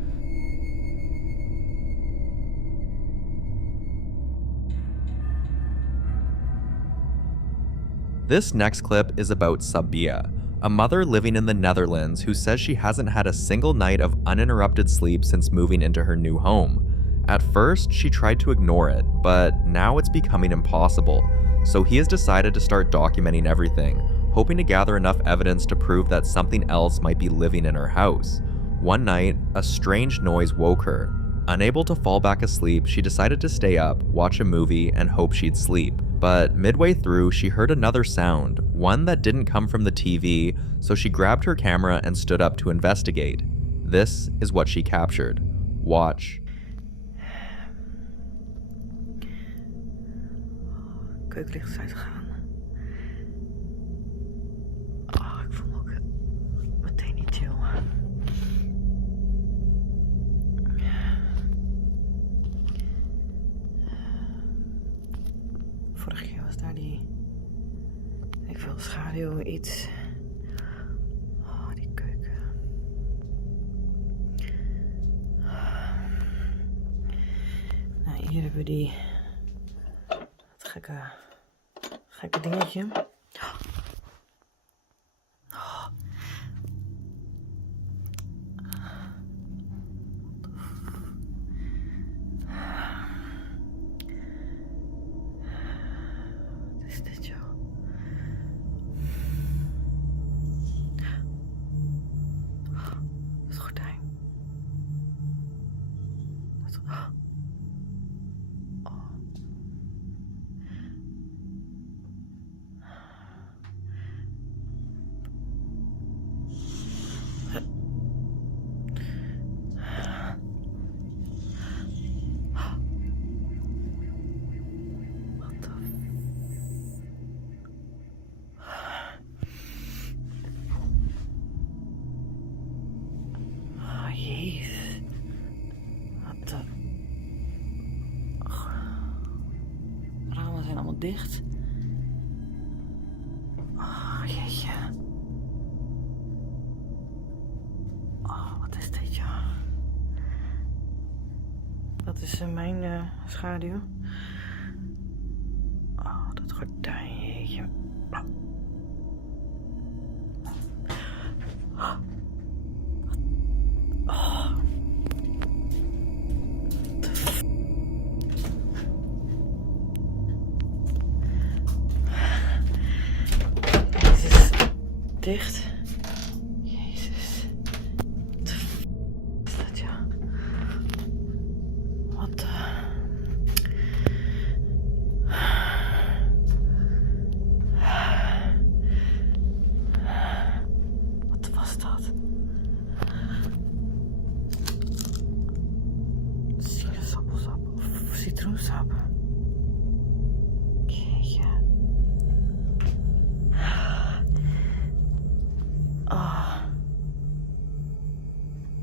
This next clip is about Sabia, a mother living in the Netherlands who says she hasn't had a single night of uninterrupted sleep since moving into her new home. At first, she tried to ignore it, but now it's becoming impossible, so he has decided to start documenting everything, hoping to gather enough evidence to prove that something else might be living in her house. One night, a strange noise woke her. Unable to fall back asleep, she decided to stay up, watch a movie, and hope she'd sleep. but midway through she heard another sound, one that didn't come from the TV, so she grabbed her camera and stood up to investigate. This is what she captured. Watch. Keukenlicht is uitgegaan. Ik voel me ook meteen niet chill. Vorige keer was daar die... Ik wil schaduw, iets... die keuken. Nou, hier hebben we die... Dat gekke dingetje. Wat is dit, joh? Het gordijn. Jezus. Wat de... Ramen zijn allemaal dicht. Jeetje. Wat is dit, joh? Dat is mijn schaduw. Dat gordijn, jeetje. Dicht. Jezus. Wat de f is dat, ja? Wat de... Wat was dat? Sinaasappelsap of citroensap? Jeetje.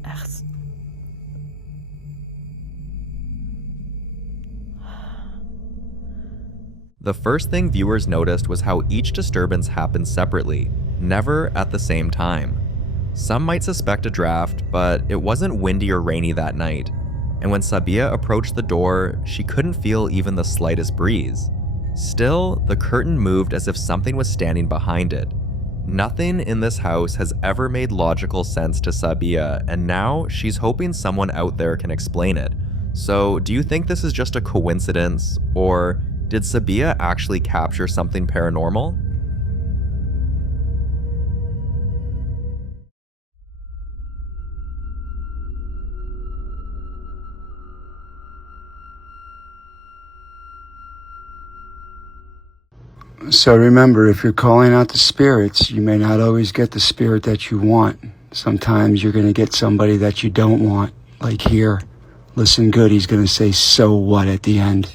Echt. The first thing viewers noticed was how each disturbance happened separately, never at the same time. Some might suspect a draft, but it wasn't windy or rainy that night, and when Sabia approached the door, she couldn't feel even the slightest breeze. Still, the curtain moved as if something was standing behind it. Nothing in this house has ever made logical sense to Sabia, and now she's hoping someone out there can explain it. So, do you think this is just a coincidence, or did Sabia actually capture something paranormal? So remember, if you're calling out the spirits, you may not always get the spirit that you want. Sometimes you're going to get somebody that you don't want. Like here. Listen good, he's going to say, "So what?" at the end.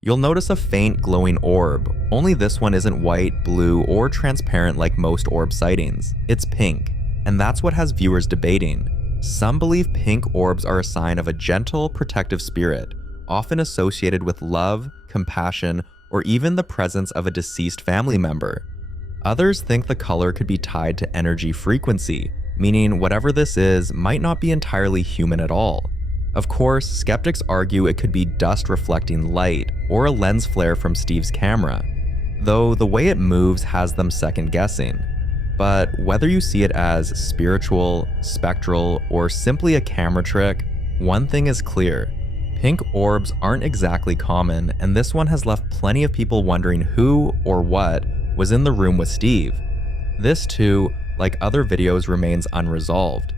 You'll notice a faint glowing orb, only this one isn't white, blue, or transparent like most orb sightings. It's pink, and that's what has viewers debating. Some believe pink orbs are a sign of a gentle, protective spirit, often associated with love, compassion, or even the presence of a deceased family member. Others think the color could be tied to energy frequency, meaning whatever this is might not be entirely human at all. Of course, skeptics argue it could be dust reflecting light or a lens flare from Steve's camera, though the way it moves has them second guessing. But whether you see it as spiritual, spectral, or simply a camera trick, one thing is clear. Pink orbs aren't exactly common, and this one has left plenty of people wondering who or what was in the room with Steve. This too, like other videos, remains unresolved.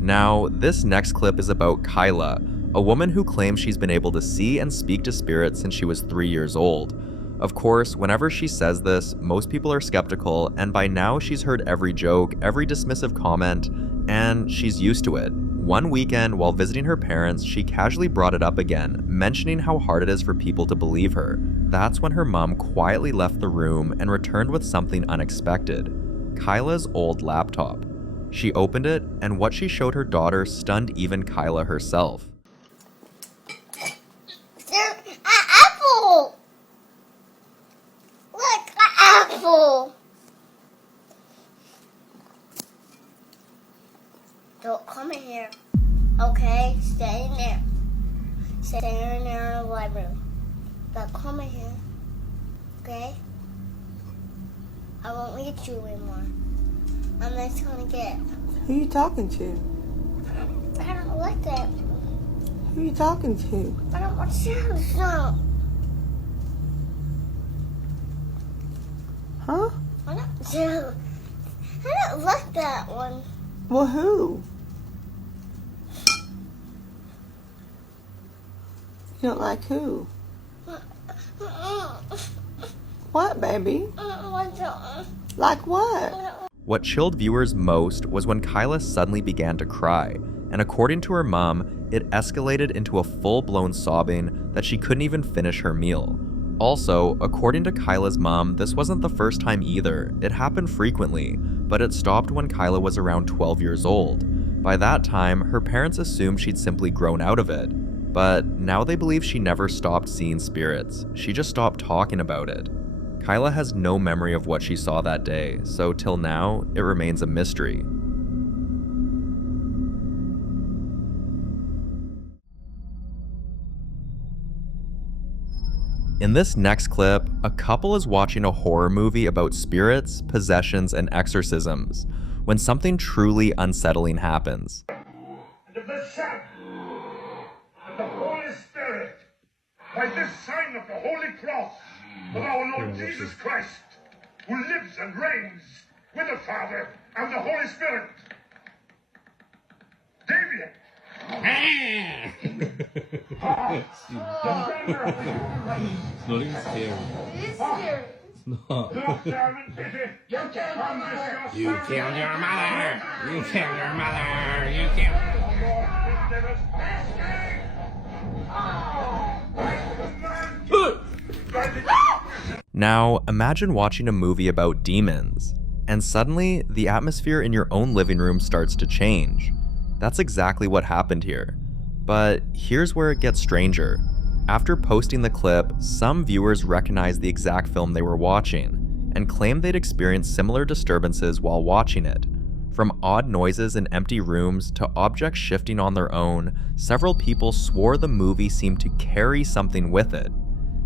Now, this next clip is about Kyla, a woman who claims she's been able to see and speak to spirits since she was 3 years old. Of course, whenever she says this, most people are skeptical, and by now she's heard every joke, every dismissive comment, and she's used to it. One weekend, while visiting her parents, she casually brought it up again, mentioning how hard it is for people to believe her. That's when her mom quietly left the room and returned with something unexpected: Kyla's old laptop. She opened it, and what she showed her daughter stunned even Kyla herself. There's an apple! Look, an apple! Don't come in here, okay? Stay in there. Stay in there in the library. Don't come in here, okay? I won't eat you anymore. I'm just gonna get. Who you talking to? I don't like that. Who you talking to? I don't want to. No. Huh? I don't like that one. Well, who? You don't like who? What, baby? Like what? What chilled viewers most was when Kyla suddenly began to cry, and according to her mom, it escalated into a full-blown sobbing that she couldn't even finish her meal. Also, according to Kyla's mom, this wasn't the first time either. It happened frequently, but it stopped when Kyla was around 12 years old. By that time, her parents assumed she'd simply grown out of it, but now they believe she never stopped seeing spirits. She just stopped talking about it. Kyla has no memory of what she saw that day, so till now, it remains a mystery. In this next clip, a couple is watching a horror movie about spirits, possessions, and exorcisms, when something truly unsettling happens. And of the Son, and the Holy Spirit, by this sign of the Holy Cross of our Lord Jesus Christ, who lives and reigns with the Father and the Holy Spirit. David! It's not even scary. It is scary. It's not. You killed your mother! You killed your mother! You killed your mother! You killed... Now, imagine watching a movie about demons, and suddenly, the atmosphere in your own living room starts to change. That's exactly what happened here. But here's where it gets stranger. After posting the clip, some viewers recognized the exact film they were watching, and claimed they'd experienced similar disturbances while watching it. From odd noises in empty rooms to objects shifting on their own, several people swore the movie seemed to carry something with it.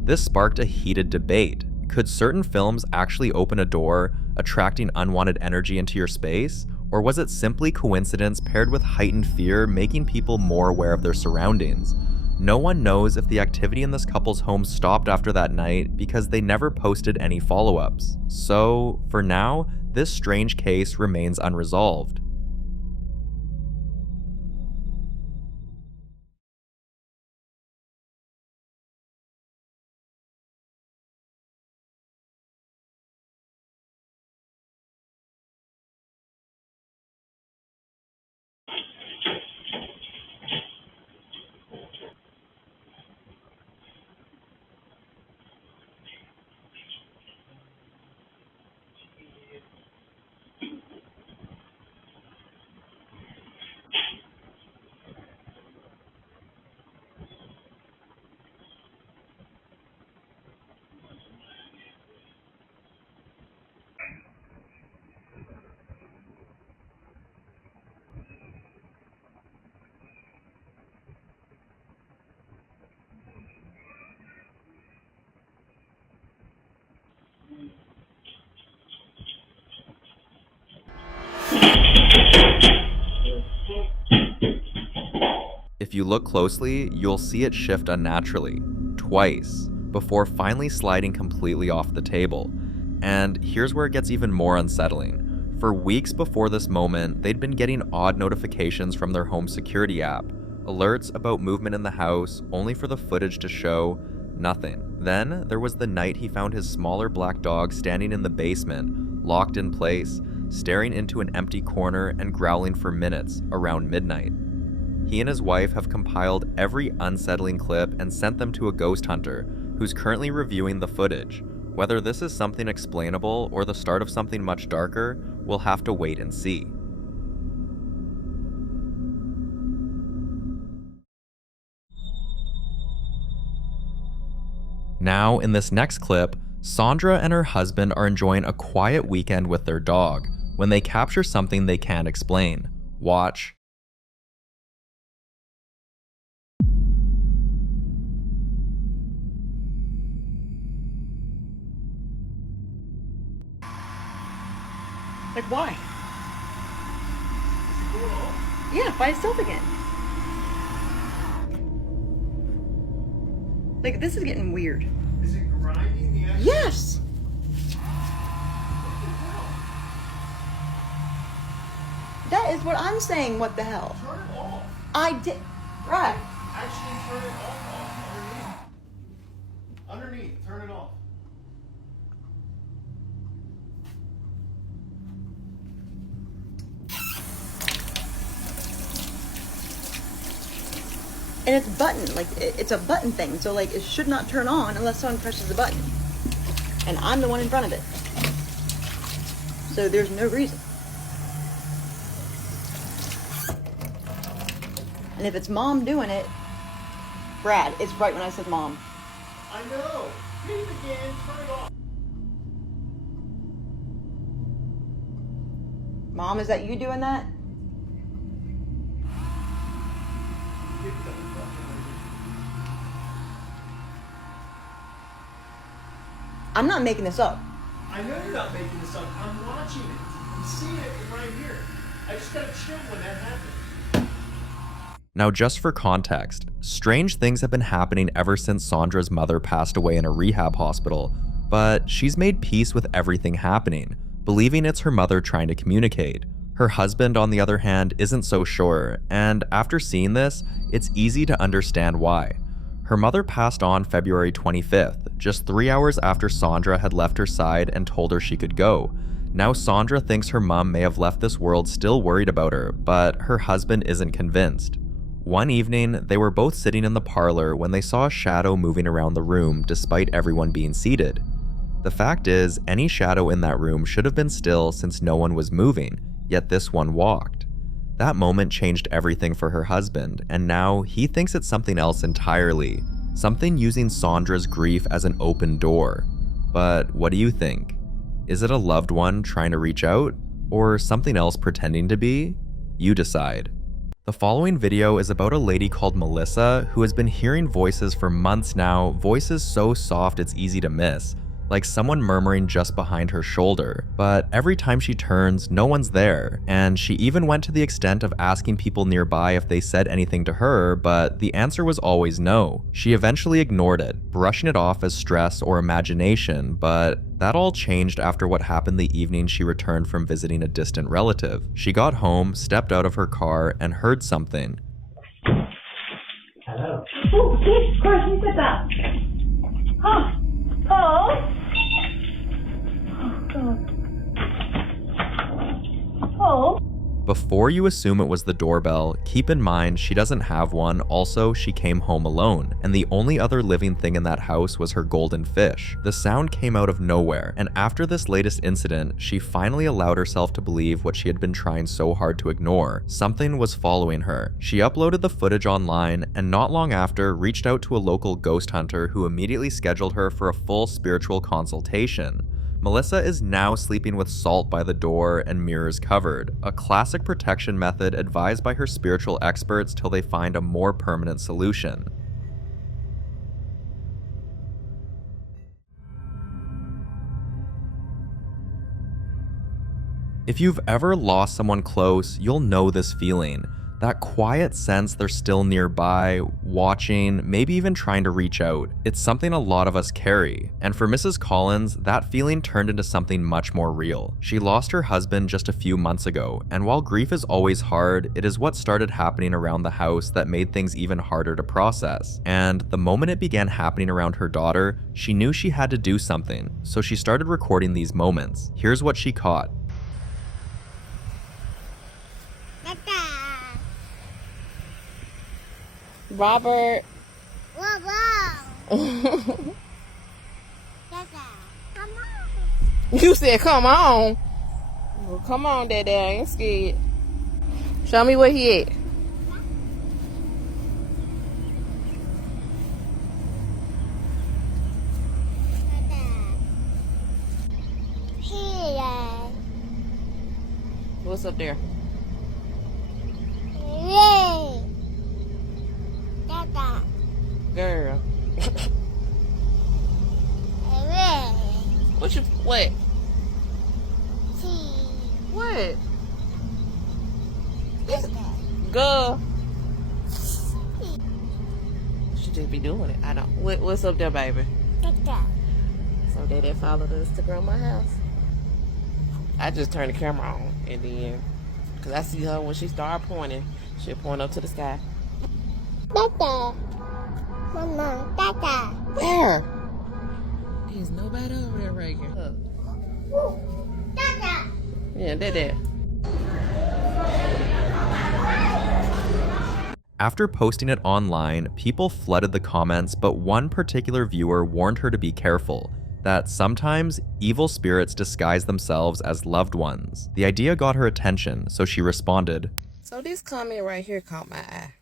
This sparked a heated debate. Could certain films actually open a door, attracting unwanted energy into your space? Or was it simply coincidence paired with heightened fear, making people more aware of their surroundings? No one knows if the activity in this couple's home stopped after that night because they never posted any follow-ups. So, for now, this strange case remains unresolved. you look closely, you'll see it shift unnaturally, twice, before finally sliding completely off the table. And here's where it gets even more unsettling. For weeks before this moment, they'd been getting odd notifications from their home security app, alerts about movement in the house, only for the footage to show nothing. Then there was the night he found his smaller black dog standing in the basement, locked in place, staring into an empty corner and growling for minutes around midnight. He and his wife have compiled every unsettling clip and sent them to a ghost hunter, who's currently reviewing the footage. Whether this is something explainable or the start of something much darker, we'll have to wait and see. Now, in this next clip, Sandra and her husband are enjoying a quiet weekend with their dog when they capture something they can't explain. Watch. Like, why? Yeah, by itself again. Like, this is getting weird. Is it grinding the actual? Yes! That is what I'm saying, what the hell? Turn it off. I did. Right. Actually turn it off underneath. Underneath, turn it off. And it's button, like, it's a button thing, so, like, it should not turn on unless someone presses the button. And I'm the one in front of it. So there's no reason. And if it's mom doing it, Brad, it's right when I said mom. I know. Hit it again, turn it off. Mom, is that you doing that? Get the fuck out of here. I'm not making this up. I know you're not making this up. I'm watching it. I'm seeing it right here. I just got chill when that happened. Now, just for context, strange things have been happening ever since Sandra's mother passed away in a rehab hospital, but she's made peace with everything happening, believing it's her mother trying to communicate. Her husband, on the other hand, isn't so sure, and after seeing this, it's easy to understand why. Her mother passed on February 25th, just 3 hours after Sandra had left her side and told her she could go. Now Sandra thinks her mom may have left this world still worried about her, but her husband isn't convinced. One evening, they were both sitting in the parlor when they saw a shadow moving around the room despite everyone being seated. The fact is, any shadow in that room should have been still since no one was moving, yet this one walked. That moment changed everything for her husband, and now he thinks it's something else entirely, something using Sandra's grief as an open door. But what do you think? Is it a loved one trying to reach out, or something else pretending to be? You decide. The following video is about a lady called Melissa who has been hearing voices for months now, voices so soft it's easy to miss, like someone murmuring just behind her shoulder. But every time she turns, no one's there, and she even went to the extent of asking people nearby if they said anything to her, but the answer was always no. She eventually ignored it, brushing it off as stress or imagination, but that all changed after what happened the evening she returned from visiting a distant relative. She got home, stepped out of her car, and heard something. Hello. Oh, Jesus Christ, who said that? Huh? Oh? Oh, God. Oh? Before you assume it was the doorbell, keep in mind she doesn't have one. Also, she came home alone, and the only other living thing in that house was her golden fish. The sound came out of nowhere, and after this latest incident, she finally allowed herself to believe what she had been trying so hard to ignore. Something was following her. She uploaded the footage online, and not long after, reached out to a local ghost hunter who immediately scheduled her for a full spiritual consultation. Melissa is now sleeping with salt by the door and mirrors covered, a classic protection method advised by her spiritual experts till they find a more permanent solution. If you've ever lost someone close, you'll know this feeling. That quiet sense they're still nearby, watching, maybe even trying to reach out. It's something a lot of us carry. And for Mrs. Collins, that feeling turned into something much more real. She lost her husband just a few months ago, and while grief is always hard, it is what started happening around the house that made things even harder to process. And the moment it began happening around her daughter, she knew she had to do something, so she started recording these moments. Here's what she caught. Robert. You said, come on. Well, come on, Daddy. I ain't scared. Show me where he at. What's up there? Girl. What you, what? What? Girl. She just be doing it. I don't. What's up there, baby? So Daddy followed us to Grandma's house. I just turned the camera on, and then, because I see her when she started pointing, she'll point up to the sky. Mama, Dada. Where? There's nobody over there right here. Dada. Yeah, Dada. After posting it online, people flooded the comments, but one particular viewer warned her to be careful, that sometimes evil spirits disguise themselves as loved ones. The idea got her attention, so she responded. So this comment right here caught my eye.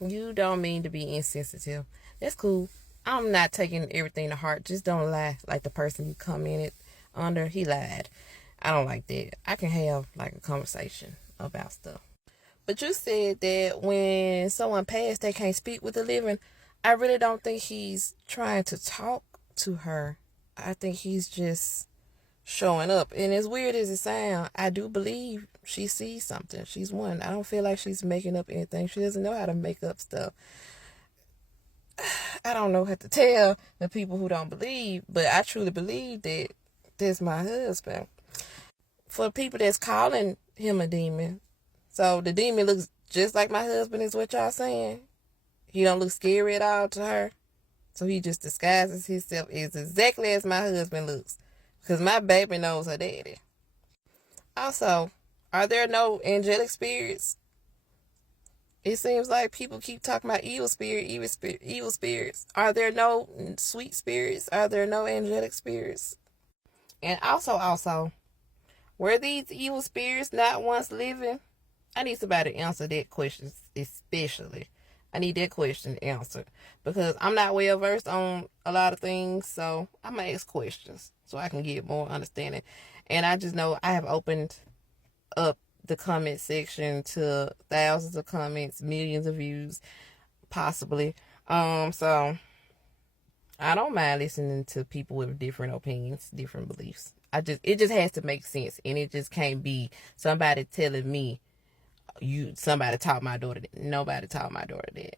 You don't mean to be insensitive. That's cool. I'm not taking everything to heart. Just don't lie like the person you commented under. He lied. I don't like that. I can have like a conversation about stuff. But you said that when someone passed, they can't speak with the living. I really don't think he's trying to talk to her. I think he's just showing up. And as weird as it sounds, I do believe she sees something. She's one. I don't feel like she's making up anything. She doesn't know how to make up stuff. I don't know how to tell the people who don't believe, but I truly believe that that's my husband. For people that's calling him a demon, so the demon looks just like my husband is what y'all saying. He don't look scary at all to her. So he just disguises himself as exactly as my husband looks. Because my baby knows her daddy. Also, are there no angelic spirits? It seems like people keep talking about evil spirits. Are there no sweet spirits? Are there no angelic spirits? And also, were these evil spirits not once living? I need somebody to answer that question, especially. I need that question answered because I'm not well versed on a lot of things, so I'm going to ask questions so I can get more understanding. And I just know I have opened up the comment section to thousands of comments, millions of views, possibly. So I don't mind listening to people with different opinions, different beliefs. It just has to make sense, and it just can't be somebody telling me somebody taught my daughter that. Nobody taught my daughter that.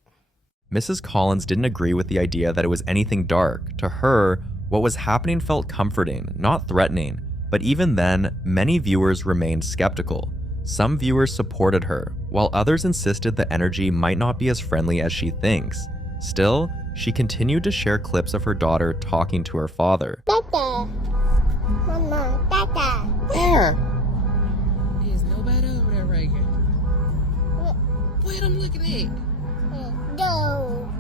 Mrs. Collins didn't agree with the idea that it was anything dark. To her, what was happening felt comforting, not threatening. But even then, many viewers remained skeptical. Some viewers supported her, while others insisted the energy might not be as friendly as she thinks. Still, she continued to share clips of her daughter talking to her father. Dada. Mama, Dada. Where? There's nobody over there right here. What I'm looking at? No.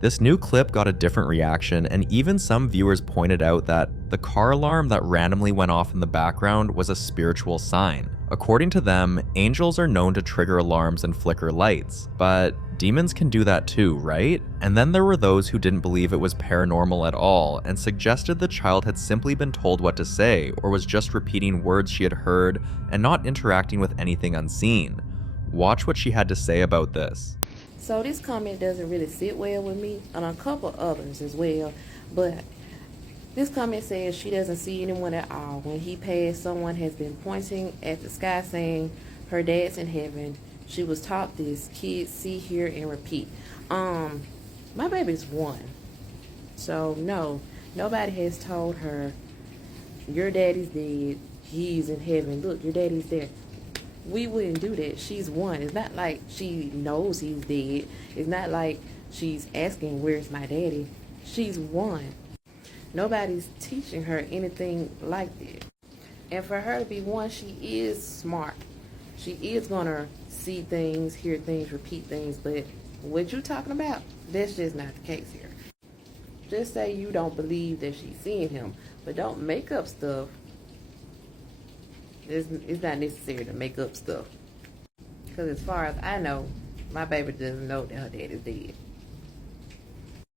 This new clip got a different reaction, and even some viewers pointed out that the car alarm that randomly went off in the background was a spiritual sign. According to them, angels are known to trigger alarms and flicker lights, but demons can do that too, right? And then there were those who didn't believe it was paranormal at all and suggested the child had simply been told what to say or was just repeating words she had heard and not interacting with anything unseen. Watch what she had to say about this. So this comment doesn't really sit well with me, and a couple others as well, but this comment says she doesn't see anyone at all. When he passed, someone has been pointing at the sky saying her dad's in heaven She was taught this: kids see, hear, and repeat. My baby's 1. So no, nobody has told her, your daddy's dead, he's in heaven, look, your daddy's there. We wouldn't do that. She's 1. It's not like she knows he's dead. It's not like she's asking, where's my daddy? She's 1. Nobody's teaching her anything like that. And for her to be 1, she is smart. She is gonna see things, hear things, repeat things, but what you talking about, that's just not the case here. Just say you don't believe that she's seeing him, but don't make up stuff. It's not necessary to make up stuff. Because as far as I know, my baby doesn't know that her dad is dead.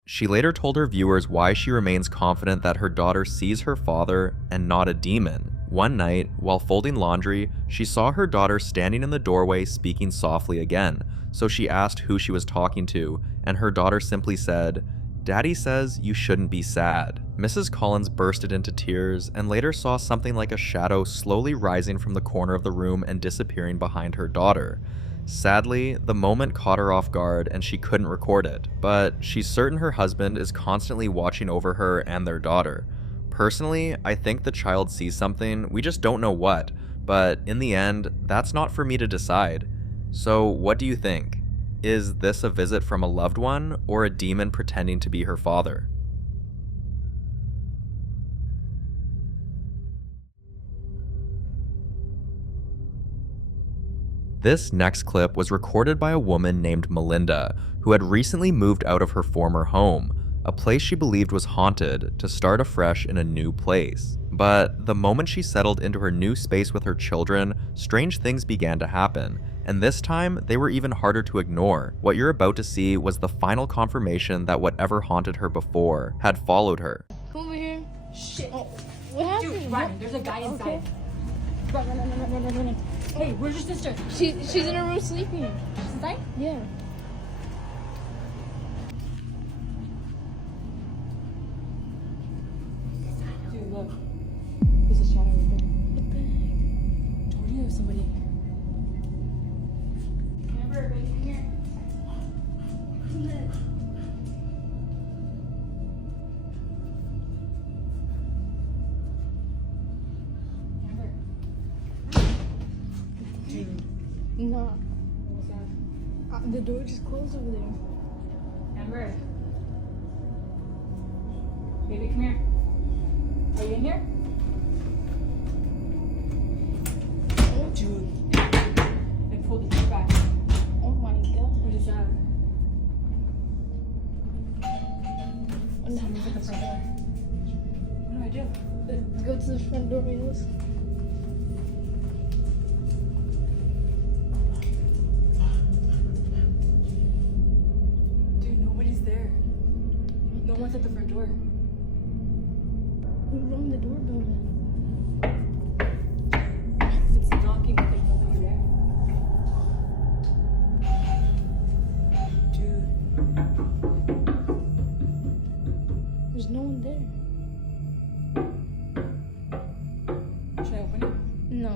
She later told her viewers why she remains confident that her daughter sees her father and not a demon. One night, while folding laundry, she saw her daughter standing in the doorway speaking softly again, so she asked who she was talking to, and her daughter simply said, "Daddy says you shouldn't be sad." Mrs. Collins bursted into tears and later saw something like a shadow slowly rising from the corner of the room and disappearing behind her daughter. Sadly, the moment caught her off guard and she couldn't record it, but she's certain her husband is constantly watching over her and their daughter. Personally, I think the child sees something, we just don't know what, but in the end, that's not for me to decide. So what do you think? Is this a visit from a loved one or a demon pretending to be her father? This next clip was recorded by a woman named Melinda, who had recently moved out of her former home, a place she believed was haunted, to start afresh in a new place. But the moment she settled into her new space with her children, strange things began to happen, and this time they were even harder to ignore. What you're about to see was the final confirmation that whatever haunted her before had followed her. Come over here. Shit. Oh, what happened? Dude, run. There's a guy inside. Okay. Run. Hey, where's your sister? She's in her room sleeping. She's inside? Yeah. Dude, look. There's a shadow right there. What the heck? Told you there's somebody in here. Amber, wait, come here. No. What's that? The door just closed over there. Amber. Baby, come here. Are you in here? Oh, Dude. They pulled the door back. oh my god. What is that? Oh, no. Someone's at the front door. What do I do? Let's go to the front door, Milos. Dude, nobody's there. No one's at the front door. Who rang the doorbell then? It's knocking, but there's nobody there. Dude. There's no one there. Should I open it? No.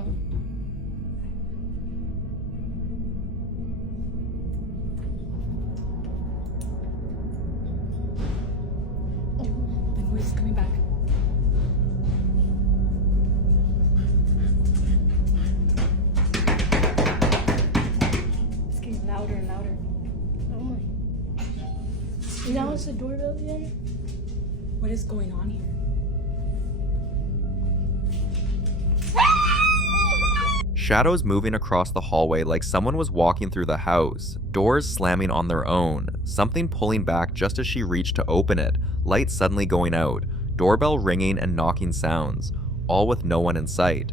The noise is coming back. It's getting louder and louder. Oh my. Now it's the doorbell again? What is going on here? Shadows moving across the hallway like someone was walking through the house, doors slamming on their own, something pulling back just as she reached to open it, lights suddenly going out, doorbell ringing and knocking sounds, all with no one in sight.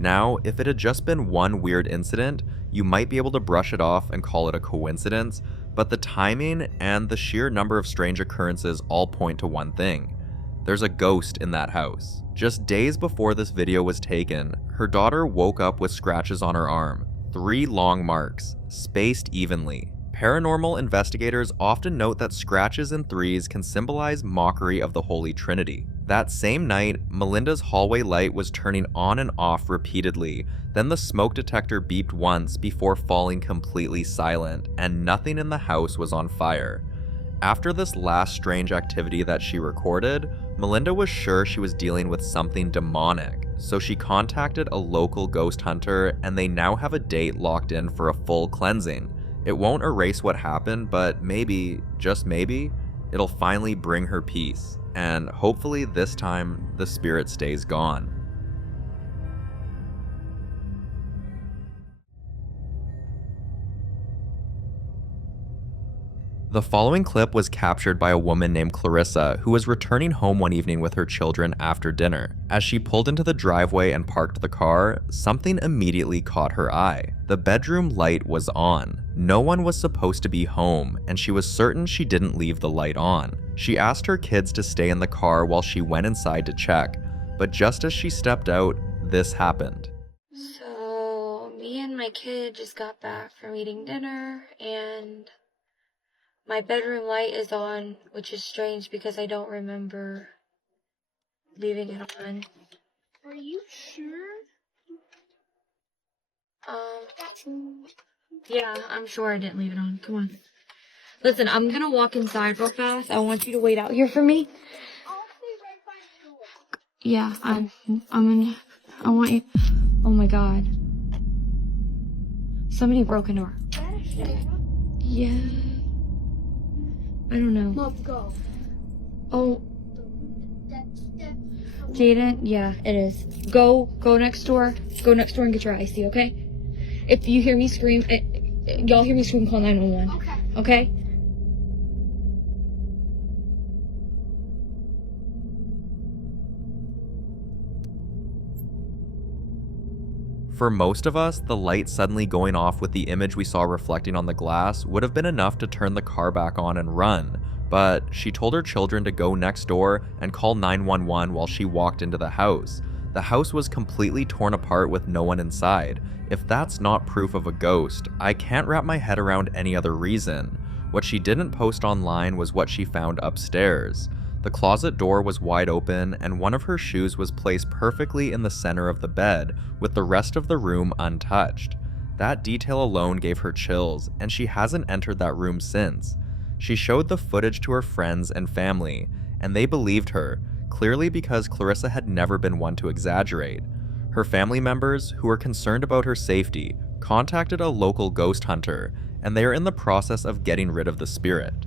Now, if it had just been one weird incident, you might be able to brush it off and call it a coincidence, but the timing and the sheer number of strange occurrences all point to one thing. There's a ghost in that house. Just days before this video was taken, her daughter woke up with scratches on her arm, 3 long marks, spaced evenly. Paranormal investigators often note that scratches and threes can symbolize mockery of the Holy Trinity. That same night, Melinda's hallway light was turning on and off repeatedly, then the smoke detector beeped once before falling completely silent, and nothing in the house was on fire. After this last strange activity that she recorded, Melinda was sure she was dealing with something demonic, so she contacted a local ghost hunter, and they now have a date locked in for a full cleansing. It won't erase what happened, but maybe, just maybe, it'll finally bring her peace, and hopefully this time the spirit stays gone. The following clip was captured by a woman named Clarissa who was returning home one evening with her children after dinner. As she pulled into the driveway and parked the car, something immediately caught her eye. The bedroom light was on. No one was supposed to be home, and she was certain she didn't leave the light on. She asked her kids to stay in the car while she went inside to check, but just as she stepped out, this happened. So, me and my kid just got back from eating dinner, and my bedroom light is on, which is strange because I don't remember leaving it on. Are you sure? Yeah, I'm sure I didn't leave it on. Come on. Listen, I'm gonna walk inside real fast. I want you to wait out here for me. Yeah, I want you. Oh my God. Somebody broke into our. Yeah. I don't know. Let's go. Oh. Jaden, yeah, it is. Go next door. Go next door and get your icy, okay? If you hear me scream, y'all hear me scream, call 911. Okay? For most of us, the light suddenly going off with the image we saw reflecting on the glass would have been enough to turn the car back on and run, but she told her children to go next door and call 911 while she walked into the house. The house was completely torn apart with no one inside. If that's not proof of a ghost, I can't wrap my head around any other reason. What she didn't post online was what she found upstairs. The closet door was wide open, and one of her shoes was placed perfectly in the center of the bed, with the rest of the room untouched. That detail alone gave her chills, and she hasn't entered that room since. She showed the footage to her friends and family, and they believed her, clearly because Clarissa had never been one to exaggerate. Her family members, who were concerned about her safety, contacted a local ghost hunter, and they are in the process of getting rid of the spirit.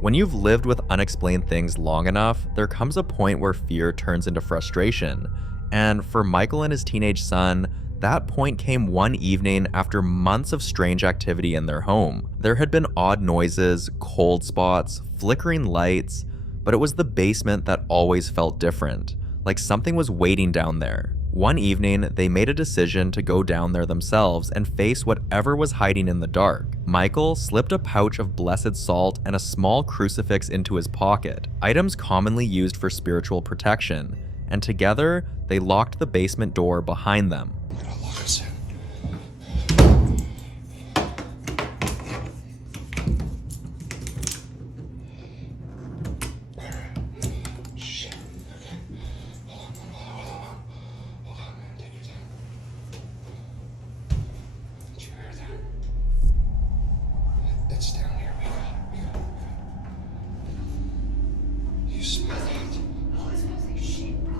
When you've lived with unexplained things long enough, there comes a point where fear turns into frustration. And for Michael and his teenage son, that point came one evening after months of strange activity in their home. There had been odd noises, cold spots, flickering lights, but it was the basement that always felt different, like something was waiting down there. One evening, they made a decision to go down there themselves and face whatever was hiding in the dark. Michael slipped a pouch of blessed salt and a small crucifix into his pocket, items commonly used for spiritual protection, and together, they locked the basement door behind them. I'm gonna lock us in. Shit. Okay. Hold on. Take your time. Did you hear that? It's down here. We got it. You smell that? Oh, it smells like shit, bro.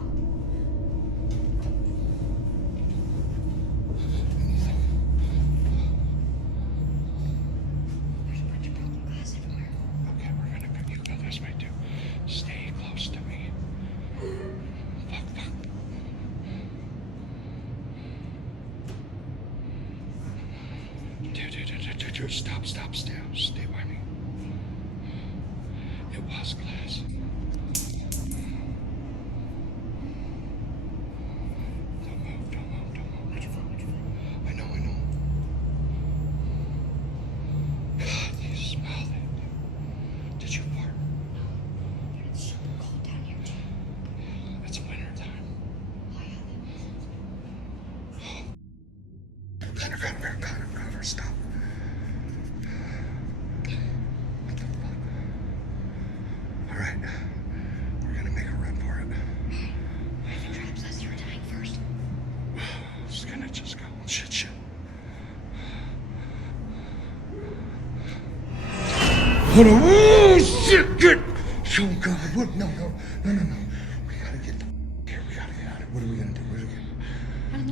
Okay, we're gonna go. You go this way too. Stay close to me. Fuck. Dude, stop. Stay by me. It was glass. Don't move. Where'd you fall? I know. God, you smell that. stop. What the fuck? Alright. We're gonna make a run for it. If it traps us, you're dying first. It's gonna just go. Shit. Hold on. Oh, shit, good. Oh, God. What? No. We gotta get here. We gotta get out of here. What are we gonna do?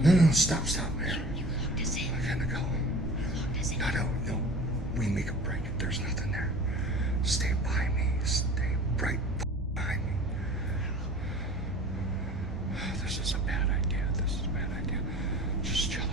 No, stop, man. You locked us in. I gotta go. You locked us in. No. We make a break. There's nothing there. Stay by me. Stay right behind me. This is a bad idea. Just chill out.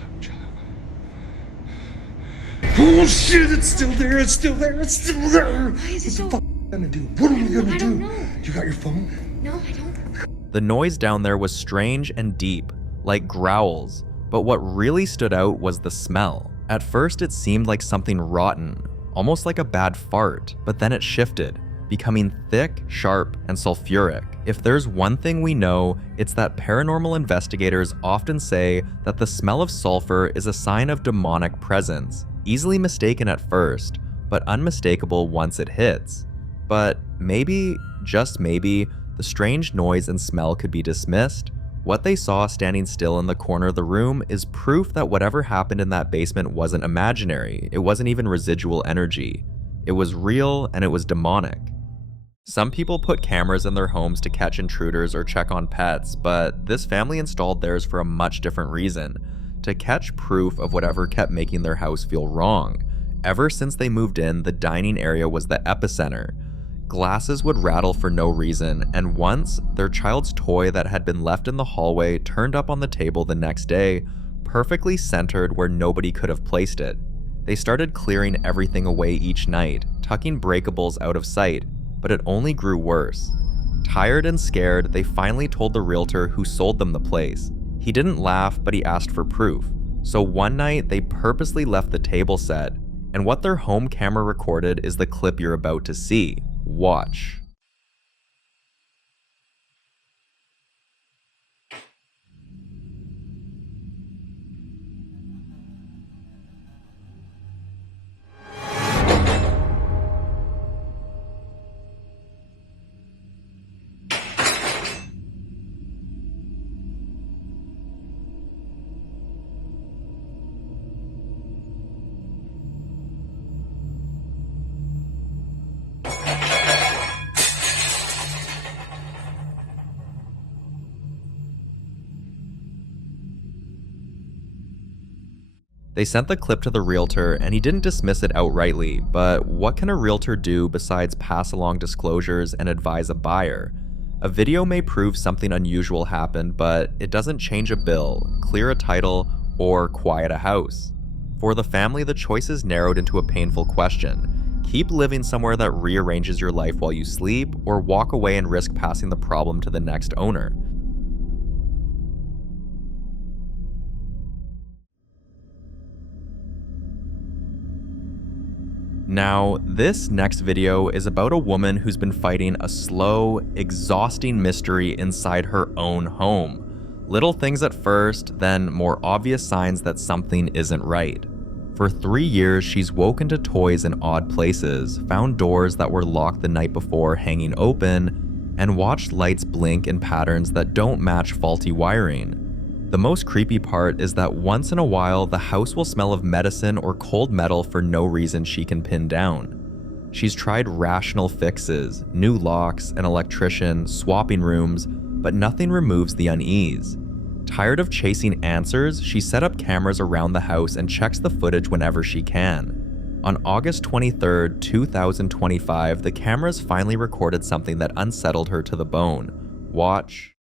Oh shit, it's still there. Why is it so... What are we gonna do? What are we gonna do? I don't know. You got your phone? No, I don't. The noise down there was strange and deep, like growls, but what really stood out was the smell. At first it seemed like something rotten, almost like a bad fart, but then it shifted, becoming thick, sharp, and sulfuric. If there's one thing we know, it's that paranormal investigators often say that the smell of sulfur is a sign of demonic presence, easily mistaken at first, but unmistakable once it hits. But maybe, just maybe, the strange noise and smell could be dismissed. What they saw standing still in the corner of the room is proof that whatever happened in that basement wasn't imaginary. It wasn't even residual energy. It was real and it was demonic. Some people put cameras in their homes to catch intruders or check on pets, but this family installed theirs for a much different reason: to catch proof of whatever kept making their house feel wrong. Ever since they moved in, the dining area was the epicenter. Glasses would rattle for no reason, and once, their child's toy that had been left in the hallway turned up on the table the next day, perfectly centered where nobody could have placed it. They started clearing everything away each night, tucking breakables out of sight, but it only grew worse. Tired and scared, they finally told the realtor who sold them the place. He didn't laugh, but he asked for proof. So one night, they purposely left the table set, and what their home camera recorded is the clip you're about to see. Watch. They sent the clip to the realtor and he didn't dismiss it outrightly, but what can a realtor do besides pass along disclosures and advise a buyer? A video may prove something unusual happened, but it doesn't change a bill, clear a title, or quiet a house. For the family, the choice is narrowed into a painful question: keep living somewhere that rearranges your life while you sleep, or walk away and risk passing the problem to the next owner. Now, this next video is about a woman who's been fighting a slow, exhausting mystery inside her own home. Little things at first, then more obvious signs that something isn't right. For 3 years, she's woken to toys in odd places, found doors that were locked the night before hanging open, and watched lights blink in patterns that don't match faulty wiring. The most creepy part is that once in a while, the house will smell of medicine or cold metal for no reason she can pin down. She's tried rational fixes, new locks, an electrician, swapping rooms, but nothing removes the unease. Tired of chasing answers, she set up cameras around the house and checks the footage whenever she can. On August 23rd, 2025, the cameras finally recorded something that unsettled her to the bone. Watch.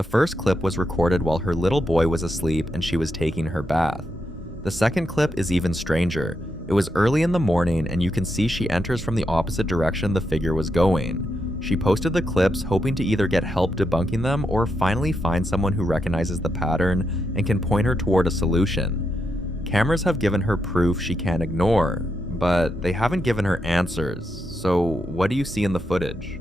The first clip was recorded while her little boy was asleep and she was taking her bath. The second clip is even stranger. It was early in the morning and you can see she enters from the opposite direction the figure was going. She posted the clips hoping to either get help debunking them or finally find someone who recognizes the pattern and can point her toward a solution. Cameras have given her proof she can't ignore, but they haven't given her answers. So what do you see in the footage?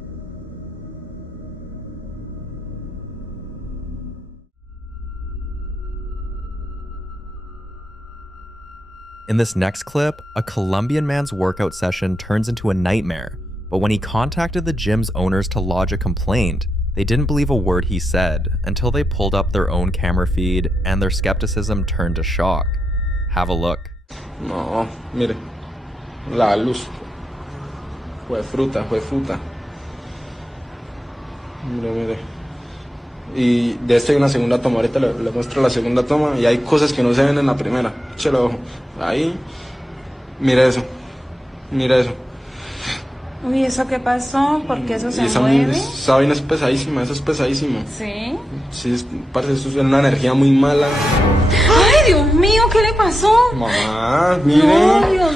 In this next clip, a Colombian man's workout session turns into a nightmare, but when he contacted the gym's owners to lodge a complaint, they didn't believe a word he said until they pulled up their own camera feed and their skepticism turned to shock. Have a look. No, mire, la luz. Fue fruta. Mire. Y de esta hay una segunda toma, ahorita le muestro la segunda toma y hay cosas que no se ven en la primera. Échale ojo. Ahí, mira eso. Uy, ¿eso qué pasó? ¿Por qué eso se esa mueve? Esa vaina es pesadísima, eso es pesadísimo. ¿Sí? Sí, parece eso es una energía muy mala. ¡Ay, Dios mío! ¿Qué le pasó? Mamá, mire. No, Dios,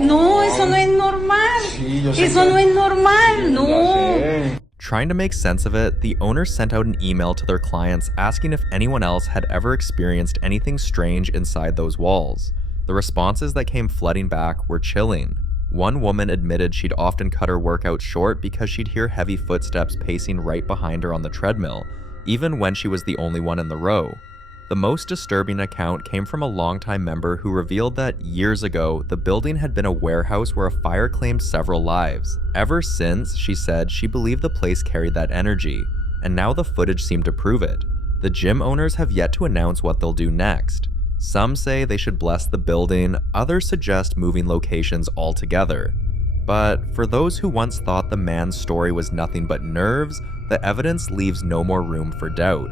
no, eso no es normal. Sí, yo sé eso no es normal, no. Trying to make sense of it, the owners sent out an email to their clients asking if anyone else had ever experienced anything strange inside those walls. The responses that came flooding back were chilling. One woman admitted she'd often cut her workout short because she'd hear heavy footsteps pacing right behind her on the treadmill, even when she was the only one in the row. The most disturbing account came from a longtime member who revealed that years ago, the building had been a warehouse where a fire claimed several lives. Ever since, she said, she believed the place carried that energy, and now the footage seemed to prove it. The gym owners have yet to announce what they'll do next. Some say they should bless the building, others suggest moving locations altogether. But for those who once thought the man's story was nothing but nerves, the evidence leaves no more room for doubt.